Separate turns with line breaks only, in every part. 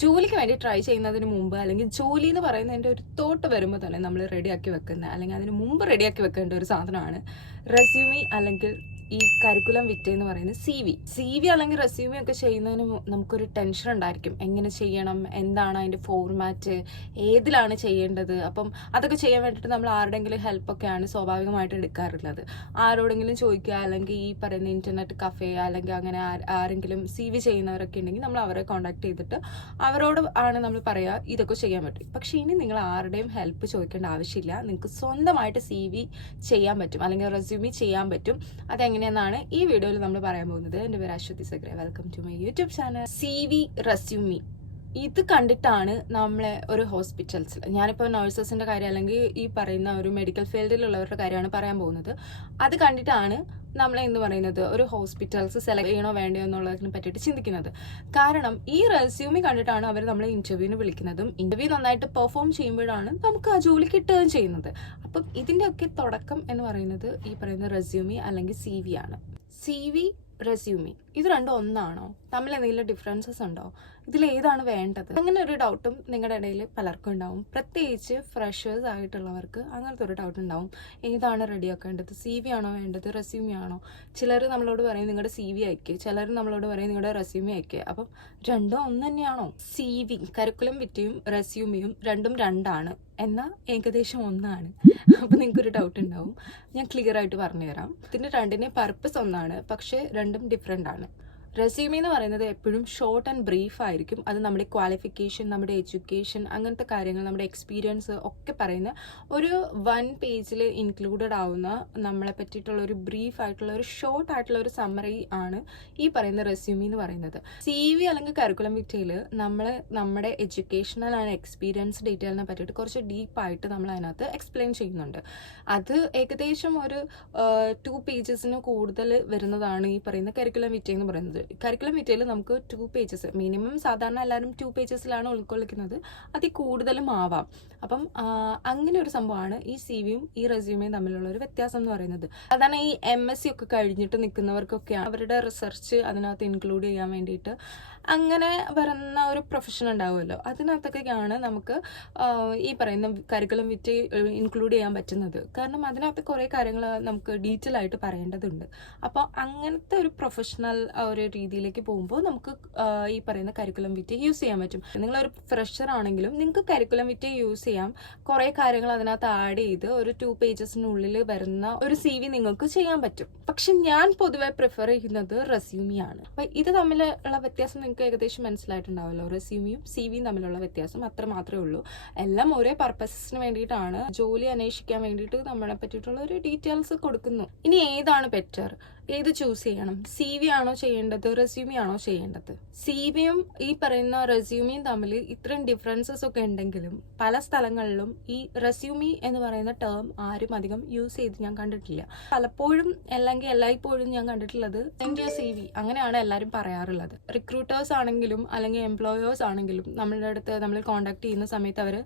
ജോലിക്ക് വേണ്ടി ട്രൈ ചെയ്യുന്നതിന് മുമ്പ് അല്ലെങ്കിൽ ജോലി എന്ന് പറയുന്നതിന്റെ ഒരു തോട്ട് വരുമ്പോൾ തന്നെ നമ്മൾ റെഡിയാക്കി വെക്കുന്ന അല്ലെങ്കിൽ അതിന് മുമ്പ് റെഡിയാക്കി വെക്കേണ്ട ഒരു സാധനമാണ് റെസ്യൂമി അല്ലെങ്കിൽ ഈ കരിക്കുലം വിറ്റ് എന്ന് പറയുന്നത് സി വി സി വി അല്ലെങ്കിൽ റെസ്യൂമി ഒക്കെ ചെയ്യുന്നതിന് നമുക്കൊരു ടെൻഷൻ ഉണ്ടായിരിക്കും. എങ്ങനെ ചെയ്യണം? എന്താണ് അതിന്റെ ഫോർമാറ്റ് ഏതിലാണ് ചെയ്യേണ്ടത്? അപ്പം അതൊക്കെ ചെയ്യാൻ വേണ്ടിയിട്ട് നമ്മൾ ആരുടെങ്കിലും ഹെൽപ്പൊക്കെയാണ് സ്വാഭാവികമായിട്ട് എടുക്കാറുള്ളത്. ആരോടെങ്കിലും ചോദിക്കുക അല്ലെങ്കിൽ ഈ പറയുന്ന ഇന്റർനെറ്റ് കഫേ അല്ലെങ്കിൽ അങ്ങനെ ആരെങ്കിലും സി വി ചെയ്യുന്നവരൊക്കെ ഉണ്ടെങ്കിൽ നമ്മൾ അവരെ കോൺടാക്ട് ചെയ്തിട്ട് അവരോട് ആണ് നമ്മൾ പറയുക ഇതൊക്കെ ചെയ്യാൻ പറ്റും. പക്ഷെ ഇനി നിങ്ങൾ ആരുടെയും ഹെൽപ്പ് ചോദിക്കേണ്ട ആവശ്യമില്ല. നിങ്ങൾക്ക് സ്വന്തമായിട്ട് സി വി ചെയ്യാൻ പറ്റും. അല്ലെങ്കിൽ റെസ്യൂമി ചെയ്യാൻ പറ്റും. അതെങ്ങനെയെന്നാണ് ഈ വീഡിയോയിൽ നമ്മൾ പറയാൻ പോകുന്നത്. എന്റെ പേര് Aswathy Sagre. Welcome to my YouTube channel C V resume ഇത് കണ്ടിട്ടാണ് നമ്മളെ ഒരു ഹോസ്പിറ്റൽസിൽ ഞാനിപ്പോൾ നഴ്സസിന്റെ കാര്യം അല്ലെങ്കിൽ ഈ പറയുന്ന ഒരു മെഡിക്കൽ ഫീൽഡിലുള്ളവരുടെ കാര്യമാണ് പറയാൻ പോകുന്നത്. അത് കണ്ടിട്ടാണ് നമ്മളെ എന്ന് പറയുന്നത് ഒരു ഹോസ്പിറ്റൽസ് സെലക്ട് ചെയ്യണോ വേണ്ടയോ എന്നുള്ളതിനെ പറ്റിയിട്ട് ചിന്തിക്കുന്നത്. കാരണം ഈ റെസ്യൂമി കണ്ടിട്ടാണ് അവർ നമ്മളെ ഇന്റർവ്യൂവിന് വിളിക്കുന്നതും ഇന്റർവ്യൂ നന്നായിട്ട് പെർഫോം ചെയ്യുമ്പോഴാണ് നമുക്ക് ആ ജോലി കിട്ടുകയും ചെയ്യുന്നത്. അപ്പം ഇതിന്റെയൊക്കെ തുടക്കം എന്ന് പറയുന്നത് ഈ പറയുന്ന റെസ്യൂമി അല്ലെങ്കിൽ സി വി ആണ്. സി വി റെസ്യൂമി ഇത് രണ്ടും ഒന്നാണോ? തമ്മിൽ എന്തെങ്കിലും ഡിഫറൻസസ് ഉണ്ടോ? ഇതിൽ ഏതാണ് വേണ്ടത്? അങ്ങനെ ഒരു ഡൗട്ടും നിങ്ങളുടെ ഇടയിൽ പലർക്കും ഉണ്ടാവും. പ്രത്യേകിച്ച് ഫ്രഷേഴ്സ് ആയിട്ടുള്ളവർക്ക് അങ്ങനത്തെ ഒരു ഡൗട്ട് ഉണ്ടാവും. ഏതാണ് റെഡിയാക്കേണ്ടത് സി വി ആണോ വേണ്ടത്? റെസ്യൂമി ആണോ? ചിലർ നമ്മളോട് പറയും നിങ്ങളുടെ സി വി അയക്കുക ചിലർ നമ്മളോട് പറയും നിങ്ങളുടെ റെസ്യൂമി അയക്കുക അപ്പം രണ്ടും ഒന്ന് തന്നെയാണോ? സി വി കരിക്കുലം വിറ്റിയും റെസ്യൂമിയും രണ്ടും രണ്ടാണ്. എന്നാൽ ഏകദേശം ഒന്നാണ്. അപ്പം നിങ്ങൾക്കൊരു ഡൗട്ട് ഉണ്ടാവും. ഞാൻ ക്ലിയർ ആയിട്ട് പറഞ്ഞുതരാം. ഇതിന്റെ രണ്ടിന്റെ പർപ്പസ് ഒന്നാണ്. പക്ഷേ രണ്ടും ഡിഫറെന്റ് ആണ്. റെസ്യൂമി എന്ന് പറയുന്നത് എപ്പോഴും ഷോർട്ട് ആൻഡ് ബ്രീഫ് ആയിരിക്കും. അത് നമ്മുടെ ക്വാളിഫിക്കേഷൻ നമ്മുടെ എഡ്യൂക്കേഷൻ അങ്ങനത്തെ കാര്യങ്ങൾ നമ്മുടെ എക്സ്പീരിയൻസ് ഒക്കെ പറയുന്ന ഒരു വൺ പേജിൽ ഇൻക്ലൂഡഡ് ആവുന്ന നമ്മളെ പറ്റിയിട്ടുള്ള ഒരു ബ്രീഫ് ആയിട്ടുള്ള ഒരു ഷോർട്ട് ആയിട്ടുള്ള ഒരു സമ്മറി ആണ് ഈ പറയുന്ന റെസ്യൂമി എന്ന് പറയുന്നത്. സി വി അല്ലെങ്കിൽ കരിക്കുലം വിറ്റയിൽ നമ്മൾ നമ്മുടെ എഡ്യൂക്കേഷണൽ ആൻഡ് എക്സ്പീരിയൻസ് ഡീറ്റെയിലിനെ പറ്റിയിട്ട് കുറച്ച് ഡീപ്പായിട്ട് നമ്മൾ അതിനകത്ത് എക്സ്പ്ലെയിൻ ചെയ്യുന്നുണ്ട്. അത് ഏകദേശം ഒരു ടു പേജസിന് കൂടുതൽ വരുന്നതാണ് ഈ പറയുന്ന കരിക്കുലം വിറ്റ എന്ന് പറയുന്നത്. കരിക്കുലം വിറ്റയിൽ നമുക്ക് ടു പേജസ് മിനിമം സാധാരണ എല്ലാവരും ടു പേജസിലാണ് ഉൾക്കൊള്ളിക്കുന്നത്. അതിൽ കൂടുതലും ആവാം. അപ്പം അങ്ങനെ ഒരു സംഭവമാണ് ഈ സി വിയും ഈ റെസ്യൂമയും തമ്മിലുള്ള ഒരു വ്യത്യാസം എന്ന് പറയുന്നത്. സാധാരണ ഈ എം എസ് സി ഒക്കെ കഴിഞ്ഞിട്ട് നിൽക്കുന്നവർക്കൊക്കെയാണ് അവരുടെ റിസർച്ച് അതിനകത്ത് ഇൻക്ലൂഡ് ചെയ്യാൻ വേണ്ടിയിട്ട് അങ്ങനെ വരുന്ന ഒരു പ്രൊഫഷൻ ഉണ്ടാവുമല്ലോ. അതിനകത്തൊക്കെയാണ് നമുക്ക് ഈ പറയുന്ന കരിക്കുലം വിറ്റ് ഇൻക്ലൂഡ് ചെയ്യാൻ പറ്റുന്നത്. കാരണം അതിനകത്ത് കുറേ കാര്യങ്ങൾ നമുക്ക് ഡീറ്റെയിൽ ആയിട്ട് പറയേണ്ടതുണ്ട്. അപ്പോൾ അങ്ങനത്തെ ഒരു പ്രൊഫഷണൽ ഒരു രീതിയിലേക്ക് പോകുമ്പോൾ നമുക്ക് ഈ പറയുന്ന കരിക്കുലം വിറ്റ് യൂസ് ചെയ്യാൻ പറ്റും. നിങ്ങളൊരു ഫ്രഷർ ആണെങ്കിലും നിങ്ങൾക്ക് കരിക്കുലം വിറ്റ് യൂസ് ചെയ്യാം. കുറേ കാര്യങ്ങൾ അതിനകത്ത് ആഡ് ചെയ്ത് ഒരു ടു പേജസിനുള്ളിൽ വരുന്ന ഒരു സി വി നിങ്ങൾക്ക് ചെയ്യാൻ പറ്റും. പക്ഷെ ഞാൻ പൊതുവെ പ്രിഫർ ചെയ്യുന്നത് റെസ്യൂമിയാണ് അപ്പം ഇത് തമ്മിലുള്ള വ്യത്യാസം നിങ്ങൾക്ക് ഏകദേശം മനസ്സിലായിട്ടുണ്ടാവല്ലോ. റെസ്യൂമിയും സി വിയും തമ്മിലുള്ള വ്യത്യാസം അത്ര മാത്രമേ ഉള്ളൂ. എല്ലാം ഒരേ പർപ്പസിന് വേണ്ടിയിട്ടാണ്. ജോലി അന്വേഷിക്കാൻ വേണ്ടിയിട്ട് നമ്മളെ പറ്റിയിട്ടുള്ള ഒരു ഡീറ്റെയിൽസ് കൊടുക്കുന്നു. ഇനി ഏതാണ് ബെറ്റർ ഏത് ചൂസ് ചെയ്യണം? സി വി ആണോ ചെയ്യേണ്ടത്? റെസ്യൂമി ആണോ ചെയ്യേണ്ടത്? സി വിയും ഈ പറയുന്ന റെസ്യൂമിയും തമ്മിൽ ഇത്രയും ഡിഫറൻസസ് ഒക്കെ ഉണ്ടെങ്കിലും പല സ്ഥലങ്ങളിലും ഈ റെസ്യൂമി എന്ന് പറയുന്ന ടേം ആരും അധികം യൂസ് ചെയ്ത് ഞാൻ കണ്ടിട്ടില്ല. പലപ്പോഴും അല്ലെങ്കിൽ എല്ലായ്പ്പോഴും ഞാൻ കണ്ടിട്ടുള്ളത് എന്റെ സി വി അങ്ങനെയാണ് എല്ലാവരും പറയാറുള്ളത്. റിക്രൂട്ടേഴ്സ് ആണെങ്കിലും അല്ലെങ്കിൽ എംപ്ലോയേഴ്സ് ആണെങ്കിലും നമ്മളുടെ അടുത്ത് നമ്മൾ കോൺടാക്ട് ചെയ്യുന്ന സമയത്ത് അവർ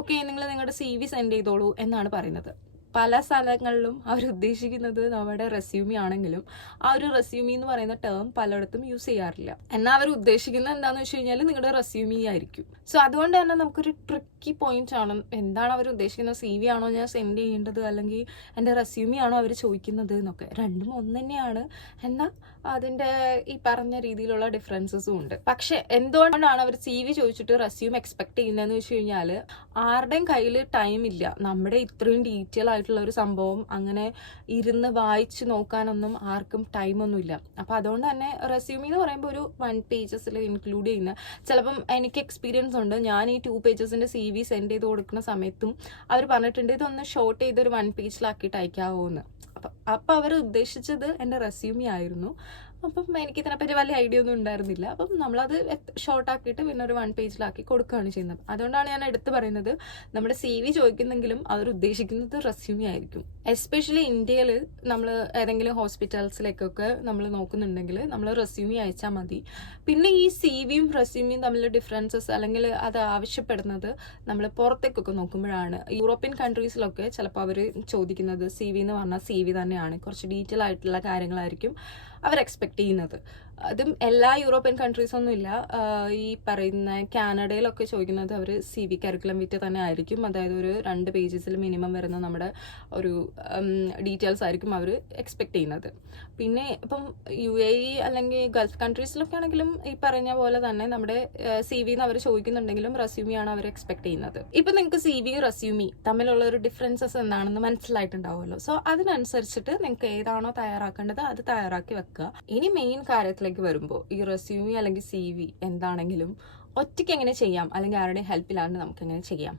ഓക്കെ നിങ്ങൾ നിങ്ങളുടെ സി വി സെൻഡ് ചെയ്തോളൂ എന്നാണ് പറയുന്നത്. പല സ്ഥലങ്ങളിലും അവർ ഉദ്ദേശിക്കുന്നത് നമ്മുടെ റെസ്യൂമി ആണെങ്കിലും ആ ഒരു റെസ്യൂമി എന്ന് പറയുന്ന ടേം പലയിടത്തും യൂസ് ചെയ്യാറില്ല. എന്നാൽ അവർ ഉദ്ദേശിക്കുന്നത് എന്താണെന്ന് വെച്ച് കഴിഞ്ഞാൽ നിങ്ങളുടെ റെസ്യൂമി ആയിരിക്കും. സോ അതുകൊണ്ട് തന്നെ നമുക്കൊരു ട്രിക്കി പോയിന്റ് ആണ്. എന്താണ് അവർ ഉദ്ദേശിക്കുന്നത്? സി വി ആണോ ഞാൻ സെൻഡ് ചെയ്യേണ്ടത്? അല്ലെങ്കിൽ എന്റെ റെസ്യൂമി ആണോ അവർ ചോദിക്കുന്നത് എന്നൊക്കെ. രണ്ടും ഒന്ന് തന്നെയാണ്. എന്നാൽ അതിന്റെ ഈ പറഞ്ഞ രീതിയിലുള്ള ഡിഫറൻസസും ഉണ്ട്. പക്ഷേ എന്തുകൊണ്ടാണ് അവർ സി വി ചോദിച്ചിട്ട് റെസ്യൂം എക്സ്പെക്ട് ചെയ്യുന്നതെന്ന് വെച്ച് കഴിഞ്ഞാൽ ആരുടെയും കയ്യിൽ ടൈം ഇല്ല. നമ്മുടെ ഇത്രയും ഡീറ്റെയിൽ ആയിട്ടുള്ള ഒരു സംഭവം. അങ്ങനെ ഇരുന്ന് വായിച്ച് നോക്കാനൊന്നും ആർക്കും ടൈമൊന്നും ഇല്ല അപ്പോൾ അതുകൊണ്ട് തന്നെ റെസ്യൂമി എന്ന് പറയുമ്പോൾ ഒരു വൺ പേജസിൽ ഇൻക്ലൂഡ് ചെയ്യുന്ന ചിലപ്പം എനിക്ക് എക്സ്പീരിയൻസ് ഉണ്ട്. ഞാൻ ഈ ടു പേജസിന്റെ സി വി സെൻഡ് ചെയ്ത് കൊടുക്കുന്ന സമയത്തും അവർ പറഞ്ഞിട്ടുണ്ട് ഇതൊന്ന് ഷോർട്ട് ചെയ്തൊരു വൺ പേജിലാക്കിയിട്ട് അയക്കാവോ എന്ന് അപ്പം അപ്പം അവർ ഉദ്ദേശിച്ചത് എന്റെ റെസ്യൂമി ആയിരുന്നു. അപ്പം എനിക്ക് ഇതിനെപ്പറ്റി വലിയ ഐഡിയ ഒന്നും ഉണ്ടായിരുന്നില്ല. അപ്പം നമ്മളത് ഷോർട്ട് ആക്കിയിട്ട് പിന്നെ ഒരു വൺ പേജിലാക്കി കൊടുക്കുകയാണ് ചെയ്യുന്നത്. അതുകൊണ്ടാണ് ഞാൻ എടുത്തു പറയുന്നത് നമ്മുടെ സി വി ചോദിക്കുന്നെങ്കിലും അവർ ഉദ്ദേശിക്കുന്നത് റെസ്യൂമി ആയിരിക്കും. എസ്പെഷ്യലി ഇന്ത്യയിൽ നമ്മൾ ഏതെങ്കിലും ഹോസ്പിറ്റൽസിലേക്കൊക്കെ നമ്മൾ നോക്കുന്നുണ്ടെങ്കിൽ നമ്മൾ റെസ്യൂമി അയച്ചാൽ മതി. പിന്നെ ഈ സി വിയും റെസ്യൂമിയും തമ്മിലുള്ള ഡിഫറൻസസ് അല്ലെങ്കിൽ അത് ആവശ്യപ്പെടുന്നത് നമ്മൾ പുറത്തേക്കൊക്കെ നോക്കുമ്പോഴാണ്. യൂറോപ്യൻ കൺട്രീസിലൊക്കെ ചിലപ്പോൾ അവർ ചോദിക്കുന്നത് സി വി എന്ന് പറഞ്ഞാൽ സി വി തന്നെയാണ്. കുറച്ച് ഡീറ്റെയിൽ ആയിട്ടുള്ള കാര്യങ്ങളായിരിക്കും. അവർ എക്സ്പെക്ട് ചെയ്യുന്നത്. അതും എല്ലാ യൂറോപ്യൻ കൺട്രീസൊന്നും ഇല്ല. ഈ പറയുന്ന കാനഡയിലൊക്കെ ചോദിക്കുന്നത് അവർ സി വി കരിക്കുലം വിറ്റ് തന്നെ ആയിരിക്കും. അതായത് ഒരു രണ്ട് പേജസിൽ മിനിമം വരുന്ന നമ്മുടെ ഒരു ഡീറ്റെയിൽസ് ആയിരിക്കും അവർ എക്സ്പെക്ട് ചെയ്യുന്നത്. പിന്നെ ഇപ്പം യു എ ഇ അല്ലെങ്കിൽ ഗൾഫ് കൺട്രീസിലൊക്കെ ആണെങ്കിലും ഈ പറഞ്ഞ പോലെ തന്നെ നമ്മുടെ സി വിന്ന് അവർ ചോദിക്കുന്നുണ്ടെങ്കിലും റെസ്യൂമി ആണ് അവർ എക്സ്പെക്ട് ചെയ്യുന്നത്. ഇപ്പം നിങ്ങൾക്ക് സി വി റെസ്യൂമി തമ്മിലുള്ള ഒരു ഡിഫറൻസസ് എന്താണെന്ന് മനസ്സിലായിട്ടുണ്ടാവുമല്ലോ. സോ അതിനനുസരിച്ചിട്ട് നിങ്ങൾക്ക് ഏതാണോ തയ്യാറാക്കേണ്ടത് അത് തയ്യാറാക്കി വെക്കുക. ഇനി മെയിൻ കാര്യത്തിലേക്ക് വരുമ്പോൾ ഈ റെസ്യൂമി അല്ലെങ്കിൽ സി വി എന്താണെങ്കിലും ഒറ്റയ്ക്ക് എങ്ങനെ ചെയ്യാം? അല്ലെങ്കിൽ ആരുടെയും ഹെൽപ്പില്ലാണ്ട് നമുക്ക് എങ്ങനെ ചെയ്യാം?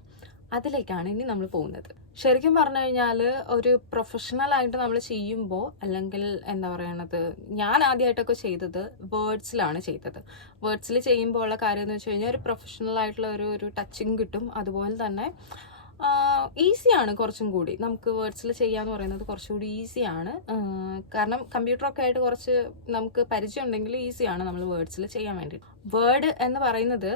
അതിലേക്കാണ് ഇനി നമ്മൾ പോകുന്നത്. ശരിക്കും പറഞ്ഞു കഴിഞ്ഞാൽ ഒരു പ്രൊഫഷണൽ ആയിട്ട് നമ്മൾ ചെയ്യുമ്പോൾ അല്ലെങ്കിൽ എന്താ പറയണത് ഞാൻ ആദ്യമായിട്ടൊക്കെ ചെയ്തത് വേർഡ്സിലാണ് ചെയ്തത്. വേർഡ്സിൽ ചെയ്യുമ്പോൾ ഉള്ള കാര്യം എന്ന് വെച്ച് കഴിഞ്ഞാൽ ഒരു പ്രൊഫഷണൽ ആയിട്ടുള്ള ഒരു ഒരു ടച്ചിങ് കിട്ടും. അതുപോലെ തന്നെ ഈസിയാണ് കുറച്ചും കൂടി. നമുക്ക് വേർഡ്സിൽ ചെയ്യാന്ന് പറയുന്നത് കുറച്ചുകൂടി ഈസിയാണ് കാരണം കമ്പ്യൂട്ടറൊക്കെ ആയിട്ട് കുറച്ച് നമുക്ക് പരിചയം ഉണ്ടെങ്കിൽ ഈസിയാണ് നമ്മൾ വേർഡ്സിൽ ചെയ്യാൻ വേണ്ടി വേർഡ് എന്ന് പറയുന്നത്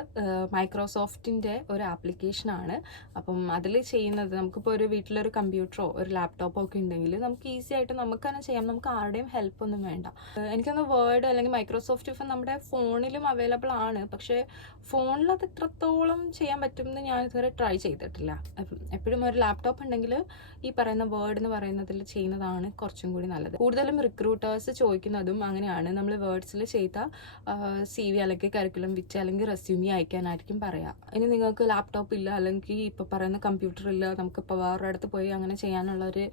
മൈക്രോസോഫ്റ്റിന്റെ ഒരു ആപ്ലിക്കേഷനാണ് അപ്പം അതിൽ ചെയ്യുന്നത് നമുക്കിപ്പോൾ ഒരു വീട്ടിലൊരു കമ്പ്യൂട്ടറോ ഒരു ലാപ്ടോപ്പോ ഒക്കെ ഉണ്ടെങ്കിൽ നമുക്ക് ഈസി ആയിട്ട് നമുക്ക് തന്നെ ചെയ്യാം. നമുക്ക് ആരുടെയും ഹെൽപ്പ് ഒന്നും വേണ്ട. എനിക്കൊന്ന് വേർഡ് അല്ലെങ്കിൽ മൈക്രോസോഫ്റ്റ് ഇപ്പം നമ്മുടെ ഫോണിലും അവൈലബിൾ ആണ്. പക്ഷേ ഫോണിൽ അത് എത്രത്തോളം ചെയ്യാൻ പറ്റുമെന്ന് ഞാൻ ഇതുവരെ ട്രൈ ചെയ്തിട്ടില്ല. എപ്പോഴും ഒരു ലാപ്ടോപ്പ് ഉണ്ടെങ്കിൽ ഈ പറയുന്ന വേർഡ് എന്ന് പറയുന്നതിൽ ചെയ്യുന്നതാണ് കുറച്ചും കൂടി നല്ലത്. കൂടുതലും റിക്രൂട്ടേഴ്സ് ചോദിക്കുന്നതും അങ്ങനെയാണ്. നമ്മൾ വേർഡ്സിൽ ചെയ്ത സി വി അല്ലെങ്കിൽ കരിക്കുലം വിച്ച് അല്ലെങ്കിൽ റെസ്യൂമി അയക്കാനായിരിക്കും പറയാം. ഇനി നിങ്ങൾക്ക് ലാപ്ടോപ്പ് ഇല്ല അല്ലെങ്കിൽ ഇപ്പോൾ പറയുന്ന കമ്പ്യൂട്ടർ ഇല്ല നമുക്കിപ്പോൾ വേറെ അടുത്ത് പോയി അങ്ങനെ ചെയ്യാനുള്ള ഒരു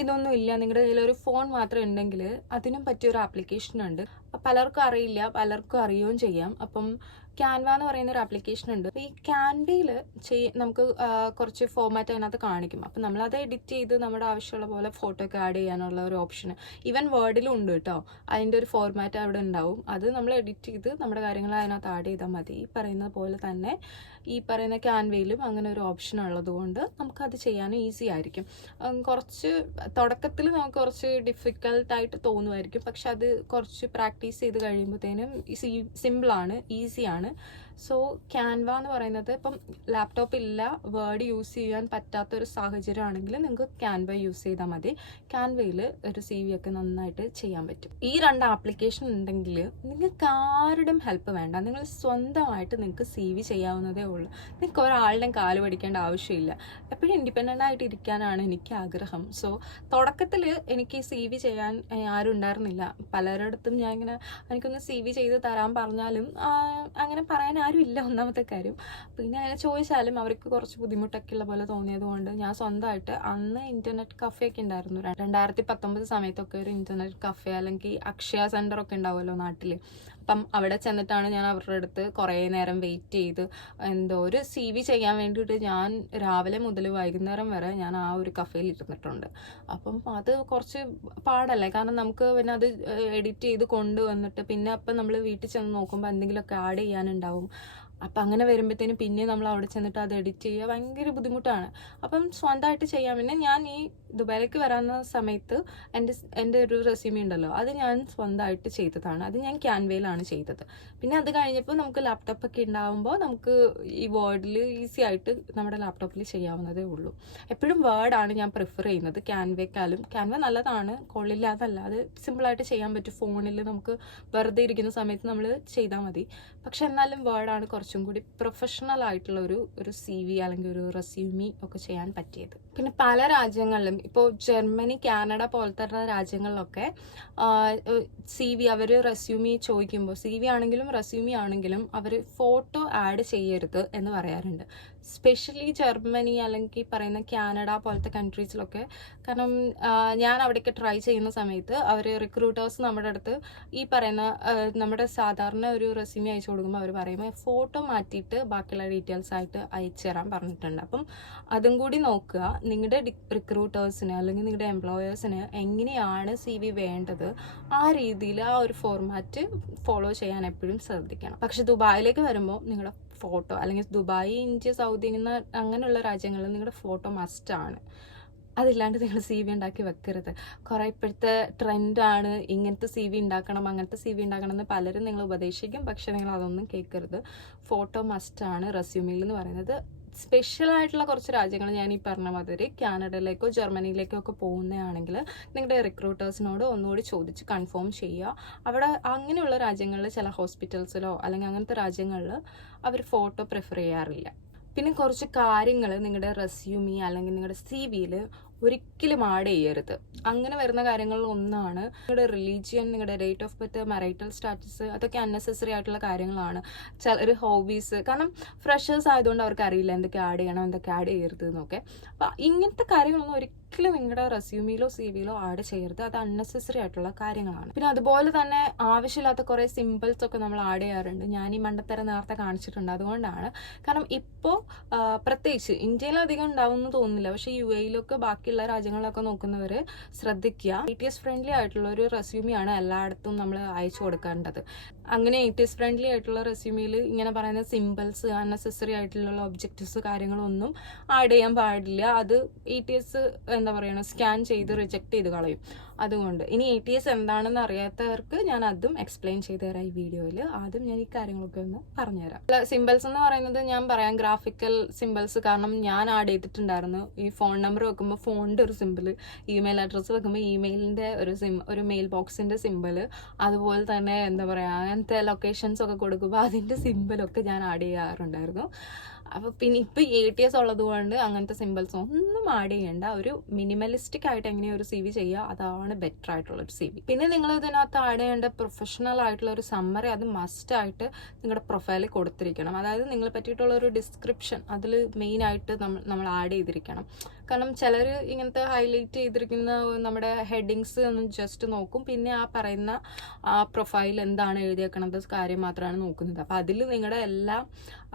ഇതൊന്നും ഇല്ല. നിങ്ങളുടെ കയ്യിൽ ഒരു ഫോൺ മാത്രം ഉണ്ടെങ്കിൽ അതിനും പറ്റിയൊരു ആപ്ലിക്കേഷൻ ഉണ്ട്. പലർക്കും അറിയില്ല പലർക്കും അറിയുകയും ചെയ്യാം. അപ്പം ക്യാൻവ എന്ന് പറയുന്ന ഒരു ആപ്ലിക്കേഷൻ ഉണ്ട് ഈ ക്യാൻവയിൽ ചെയ് നമുക്ക് കുറച്ച് ഫോമാറ്റ് അതിനകത്ത് കാണിക്കും. അപ്പം നമ്മളത് എഡിറ്റ് ചെയ്ത് നമ്മുടെ ആവശ്യമുള്ള പോലെ ഫോട്ടോ ഒക്കെ ആഡ് ചെയ്യാനുള്ള ഒരു ഓപ്ഷൻ ഈവൻ വേർഡിലും ഉണ്ട് കേട്ടോ. അതിന്റെ ഒരു ഫോർമാറ്റ് അവിടെ ഉണ്ടാവും. അത് നമ്മൾ എഡിറ്റ് ചെയ്ത് നമ്മുടെ കാര്യങ്ങൾ അതിനകത്ത് ആഡ് ചെയ്താൽ മതി. ഈ പറയുന്ന പോലെ തന്നെ ഈ പറയുന്ന ക്യാൻവയിലും അങ്ങനെ ഒരു ഓപ്ഷൻ ഉള്ളതുകൊണ്ട് നമുക്കത് ചെയ്യാനും ഈസി ആയിരിക്കും. കുറച്ച് തുടക്കത്തിൽ നമുക്ക് കുറച്ച് ഡിഫിക്കൽട്ടായിട്ട് തോന്നുമായിരിക്കും. പക്ഷെ അത് കുറച്ച് പ്രാക്ടീസ് ചെയ്ത് കഴിയുമ്പോഴത്തേനും സിമ്പിളാണ് ഈസിയാണ് ആണ് സോ ക്യാൻവ എന്ന് പറയുന്നത് ഇപ്പം ലാപ്ടോപ്പ് ഇല്ല വേർഡ് യൂസ് ചെയ്യാൻ പറ്റാത്ത ഒരു സാഹചര്യമാണെങ്കിൽ നിങ്ങൾക്ക് ക്യാൻവ യൂസ് ചെയ്താൽ മതി ക്യാൻവയിൽ ഒരു സി വി ഒക്കെ നന്നായിട്ട് ചെയ്യാൻ പറ്റും. ഈ രണ്ട് ആപ്ലിക്കേഷൻ ഉണ്ടെങ്കിൽ നിങ്ങൾക്ക് ആരുടെയും ഹെൽപ്പ് വേണ്ട. നിങ്ങൾ സ്വന്തമായിട്ട് നിങ്ങൾക്ക് സി വി ചെയ്യാവുന്നതേ ഉള്ളൂ. നിങ്ങൾക്ക് ഒരാളുടെയും കാൽ പഠിക്കേണ്ട ആവശ്യമില്ല. എപ്പോഴും ഇൻഡിപെൻഡന്റ് ആയിട്ട് ഇരിക്കാനാണ് എനിക്ക് ആഗ്രഹം. സോ തുടക്കത്തിൽ എനിക്ക് സി വി ചെയ്യാൻ ആരും ഉണ്ടായിരുന്നില്ല. പലരിടത്തും ഞാൻ ഇങ്ങനെ എനിക്കൊന്ന് സി വി ചെയ്ത് തരാൻ പറഞ്ഞാലും അങ്ങനെ പറയാൻ ആരും ഇല്ല ഒന്നാമത്തെ കാര്യം. പിന്നെ അങ്ങനെ ചോദിച്ചാലും അവർക്ക് കുറച്ച് ബുദ്ധിമുട്ടൊക്കെ ഉള്ള പോലെ തോന്നിയത് കൊണ്ട് ഞാൻ സ്വന്തമായിട്ട് അന്ന് ഇന്റർനെറ്റ് കഫേ ഒക്കെ ഉണ്ടായിരുന്നു. രണ്ടായിരത്തി പത്തൊമ്പത് സമയത്തൊക്കെ ഒരു ഇന്റർനെറ്റ് കഫേ അല്ലെങ്കിൽ അക്ഷയ സെന്റർ ഒക്കെ ഉണ്ടാവുമല്ലോ നാട്ടിൽ അപ്പം അവിടെ ചെന്നിട്ടാണ് ഞാൻ അവരുടെ അടുത്ത് കുറേ നേരം വെയിറ്റ് ചെയ്ത്. എന്തോ ഒരു സി വി ചെയ്യാൻ വേണ്ടിയിട്ട് ഞാൻ രാവിലെ മുതൽ വൈകുന്നേരം വരെ ഞാൻ ആ ഒരു കഫേയിൽ ഇരുന്നിട്ടുണ്ട്. അപ്പം അത് കുറച്ച് പാടല്ലേ? കാരണം നമുക്ക് പിന്നെ അത് എഡിറ്റ് ചെയ്ത് കൊണ്ടുവന്നിട്ട് പിന്നെ അപ്പം നമ്മൾ വീട്ടിൽ ചെന്ന് നോക്കുമ്പോൾ എന്തെങ്കിലുമൊക്കെ ആഡ് ചെയ്യാനുണ്ടാവും. അപ്പം അങ്ങനെ വരുമ്പോഴത്തേനും പിന്നെ നമ്മൾ അവിടെ ചെന്നിട്ട് അത് എഡിറ്റ് ചെയ്യുക ഭയങ്കര ബുദ്ധിമുട്ടാണ്. അപ്പം സ്വന്തമായിട്ട് ചെയ്യാൻ പിന്നെ ഞാൻ ഈ ദുബായിലേക്ക് വരാവുന്ന സമയത്ത് എന്റെ എന്റെ ഒരു റെസ്യൂമി ഉണ്ടല്ലോ അത് ഞാൻ സ്വന്തമായിട്ട് ചെയ്തതാണ്. അത് ഞാൻ ക്യാൻവയിലാണ് ചെയ്തത്. പിന്നെ അത് കഴിഞ്ഞപ്പോൾ നമുക്ക് ലാപ്ടോപ്പ് ഒക്കെ ഉണ്ടാകുമ്പോൾ നമുക്ക് ഈ വേർഡിൽ ഈസി ആയിട്ട് നമ്മുടെ ലാപ്ടോപ്പിൽ ചെയ്യാവുന്നതേ ഉള്ളൂ. എപ്പോഴും വേർഡാണ് ഞാൻ പ്രിഫർ ചെയ്യുന്നത്. ക്യാൻവയ്ക്കാളും ക്യാൻവ നല്ലതാണ് കൊള്ളില്ലാതല്ല അത് സിമ്പിളായിട്ട് ചെയ്യാൻ പറ്റും. ഫോണിൽ നമുക്ക് വെറുതെ ഇരിക്കുന്ന സമയത്ത് നമ്മൾ ചെയ്താൽ മതി. പക്ഷെ എന്നാലും വേർഡാണ് കുറച്ചും കൂടി പ്രൊഫഷണൽ ആയിട്ടുള്ള ഒരു ഒരു സി വി അല്ലെങ്കിൽ ഒരു റെസ്യൂമി ഒക്കെ ചെയ്യാൻ പറ്റിയത്. പിന്നെ പല രാജ്യങ്ങളിലും ഇപ്പോൾ ജർമ്മനി കാനഡ പോലത്തെ രാജ്യങ്ങളിലൊക്കെ സി വി അവർ റെസ്യൂമി ചോദിക്കുമ്പോൾ സി വി ആണെങ്കിലും റെസ്യൂമി ആണെങ്കിലും അവർ ഫോട്ടോ ആഡ് ചെയ്യരുത് എന്ന് പറയാറുണ്ട്. സ്പെഷ്യലി ജർമ്മനി അല്ലെങ്കിൽ പറയുന്ന കാനഡ പോലത്തെ കൺട്രീസിലൊക്കെ കാരണം ഞാൻ അവിടേക്ക് ട്രൈ ചെയ്യുന്ന സമയത്ത് അവർ റിക്രൂട്ടേഴ്സ് നമ്മുടെ അടുത്ത് ഈ പറയുന്ന നമ്മുടെ സാധാരണ ഒരു റെസ്യൂമി അയച്ചു കൊടുക്കുമ്പോൾ അവർ പറയുമ്പോൾ ഫോട്ടോ മാറ്റിയിട്ട് ബാക്കിയുള്ള ഡീറ്റെയിൽസ് ആയിട്ട് അയച്ചു തരാൻ പറഞ്ഞിട്ടുണ്ട്. അപ്പം അതും കൂടി നോക്കുക നിങ്ങളുടെ റിക്രൂട്ടേഴ്സിന് അല്ലെങ്കിൽ നിങ്ങളുടെ എംപ്ലോയേഴ്സിന് എങ്ങനെയാണ് സി വി വേണ്ടത്? ആ രീതിയിൽ ആ ഒരു ഫോർമാറ്റ് ഫോളോ ചെയ്യാൻ എപ്പോഴും ശ്രദ്ധിക്കണം. പക്ഷെ ദുബായിലേക്ക് വരുമ്പോൾ നിങ്ങളുടെ ഫോട്ടോ അല്ലെങ്കിൽ ദുബായ് ഇന്ത്യ സൗദി എന്ന അങ്ങനെയുള്ള രാജ്യങ്ങളിൽ നിങ്ങളുടെ ഫോട്ടോ മസ്റ്റാണ് അതില്ലാണ്ട് നിങ്ങൾ സി വി ഉണ്ടാക്കി വെക്കരുത്. കുറേ ഇപ്പോഴത്തെ ട്രെൻഡാണ് ഇങ്ങനത്തെ സി വി ഉണ്ടാക്കണം അങ്ങനത്തെ സി വി ഉണ്ടാക്കണം എന്ന് പലരും നിങ്ങൾ ഉപദേശിക്കും പക്ഷേ നിങ്ങൾ അതൊന്നും കേൾക്കരുത്. ഫോട്ടോ മസ്റ്റാണ് റെസ്യൂമിൽ എന്ന് പറയുന്നത് സ്പെഷ്യൽ ആയിട്ടുള്ള കുറച്ച് രാജ്യങ്ങൾ ഞാൻ ഈ പറഞ്ഞ മാതിരി കാനഡയിലേക്കോ ജർമ്മനിയിലേക്കോ ഒക്കെ പോകുന്നതാണെങ്കിൽ നിങ്ങളുടെ റിക്രൂട്ടേഴ്സിനോട് ഒന്നുകൂടി ചോദിച്ച് കൺഫേം ചെയ്യുക. അവിടെ അങ്ങനെയുള്ള രാജ്യങ്ങളിൽ ചില ഹോസ്പിറ്റൽസിലോ അല്ലെങ്കിൽ അങ്ങനത്തെ രാജ്യങ്ങളിൽ അവർ ഫോട്ടോ പ്രിഫർ ചെയ്യാറില്ല. പിന്നെ കുറച്ച് കാര്യങ്ങൾ നിങ്ങളുടെ റെസ്യൂമി അല്ലെങ്കിൽ നിങ്ങളുടെ സി വിയിൽ ഒരിക്കലും ആഡ് ചെയ്യരുത്. അങ്ങനെ വരുന്ന കാര്യങ്ങളിൽ ഒന്നാണ് നിങ്ങളുടെ റിലീജിയൻ നിങ്ങളുടെ date of birth marital status അതൊക്കെ അൺനെസസറി ആയിട്ടുള്ള കാര്യങ്ങളാണ്. ചിലർ ഹോബീസ് കാരണം ഫ്രഷേഴ്സ് ആയതുകൊണ്ട് അവർക്ക് അറിയില്ല എന്തൊക്കെ ആഡ് ചെയ്യണം എന്തൊക്കെ ആഡ് ചെയ്യരുത് എന്നൊക്കെ. അപ്പം ഇങ്ങനത്തെ കാര്യങ്ങളൊന്നും ഒരിക്കലും നിങ്ങളുടെ റെസ്യൂമിലോ സി വിയിലോ ആഡ് ചെയ്യരുത്. അത് അൺനെസസറി ആയിട്ടുള്ള കാര്യങ്ങളാണ്. പിന്നെ അതുപോലെ തന്നെ ആവശ്യമില്ലാത്ത കുറേ സിമ്പിൾസ് ഒക്കെ നമ്മൾ ആഡ് ചെയ്യാറുണ്ട്. ഞാൻ ഈ മണ്ടത്തരം നേരത്തെ കാണിച്ചിട്ടുണ്ട്. അതുകൊണ്ടാണ്. കാരണം ഇപ്പോൾ പ്രത്യേകിച്ച് ഇന്ത്യയിൽ അധികം ഉണ്ടാവുമെന്ന് തോന്നുന്നില്ല. പക്ഷേ യു എയിലൊക്കെ ബാക്കിയുള്ള രാജ്യങ്ങളിലൊക്കെ നോക്കുന്നവർ ശ്രദ്ധിക്കുക ഐ ടി എസ് ഫ്രണ്ട്ലി ആയിട്ടുള്ള ഒരു റെസ്യൂമിയാണ് എല്ലായിടത്തും നമ്മൾ അയച്ചു കൊടുക്കേണ്ടത്. അങ്ങനെ എയ്റ്റീസ് ഫ്രണ്ട്ലി ആയിട്ടുള്ള റെസ്യൂമിൽ ഇങ്ങനെ പറയുന്ന സിമ്പിൾസ് അൺനെസസറി ആയിട്ടുള്ള ഒബ്ജക്റ്റീവ്സ് കാര്യങ്ങളൊന്നും ആഡ് ചെയ്യാൻ പാടില്ല. അത് എയ്റ്റീസ് എന്താ പറയുക സ്കാൻ ചെയ്ത് റിജക്ട് ചെയ്ത് കളയും. അതുകൊണ്ട്. ഇനി എ ടി എസ് എന്താണെന്ന് അറിയാത്തവർക്ക് ഞാൻ അതും എക്സ്പ്ലെയിൻ ചെയ്തു തരാം ഈ വീഡിയോയിൽ. ആദ്യം ഞാൻ ഈ കാര്യങ്ങളൊക്കെ ഒന്ന് പറഞ്ഞുതരാം. സിമ്പിൾസ് എന്ന് പറയുന്നത് ഞാൻ പറയാം ഗ്രാഫിക്കൽ സിമ്പിൾസ് കാരണം ഞാൻ ആഡ് ചെയ്തിട്ടുണ്ടായിരുന്നു ഈ ഫോൺ നമ്പർ വെക്കുമ്പോൾ ഫോണിന്റെ ഒരു സിമ്പിൾ ഇമെയിൽ അഡ്രസ്സ് വെക്കുമ്പോൾ ഇമെയിലിന്റെ ഒരു സിം ഒരു മെയിൽ ബോക്സിന്റെ സിമ്പിൾ അതുപോലെ തന്നെ എന്താ പറയുക അങ്ങനത്തെ ലൊക്കേഷൻസ് ഒക്കെ കൊടുക്കുമ്പോൾ അതിന്റെ സിമ്പിളൊക്കെ ഞാൻ ആഡ് ചെയ്യാറുണ്ടായിരുന്നു. അപ്പോൾ പിന്നെ ഇപ്പൊ എ ടി എസ് ഉള്ളത് കൊണ്ട് അങ്ങനത്തെ സിമ്പിൾസ് ഒന്നും ആഡ് ചെയ്യണ്ട. ഒരു മിനിമലിസ്റ്റിക് ആയിട്ട് എങ്ങനെയാണ് ഒരു സി വി ചെയ്യുക അതാണ് ബെറ്റർ ആയിട്ടുള്ള ഒരു സി വി പിന്നെ നിങ്ങൾ ഇതിനകത്ത് ആഡ് ചെയ്യേണ്ട പ്രൊഫഷണൽ ആയിട്ടുള്ള ഒരു സമ്മറി അത് മസ്റ്റ് ആയിട്ട് നിങ്ങളുടെ പ്രൊഫൈലിൽ കൊടുത്തിരിക്കണം. അതായത് നിങ്ങളെ പറ്റിയിട്ടുള്ള ഒരു ഡിസ്ക്രിപ്ഷൻ അതിൽ മെയിൻ ആയിട്ട് നമ്മൾ നമ്മൾ ആഡ് ചെയ്തിരിക്കണം. കാരണം ചിലർ ഇങ്ങനത്തെ ഹൈലൈറ്റ് ചെയ്തിരിക്കുന്ന നമ്മുടെ ഹെഡിങ്സ് ഒന്ന് ജസ്റ്റ് നോക്കും. പിന്നെ ആ പറയുന്ന ആ പ്രൊഫൈൽ എന്താണ് എഴുതിയേക്കണത് കാര്യം മാത്രമാണ് നോക്കുന്നത്. അപ്പോൾ അതിൽ നിങ്ങളുടെ എല്ലാം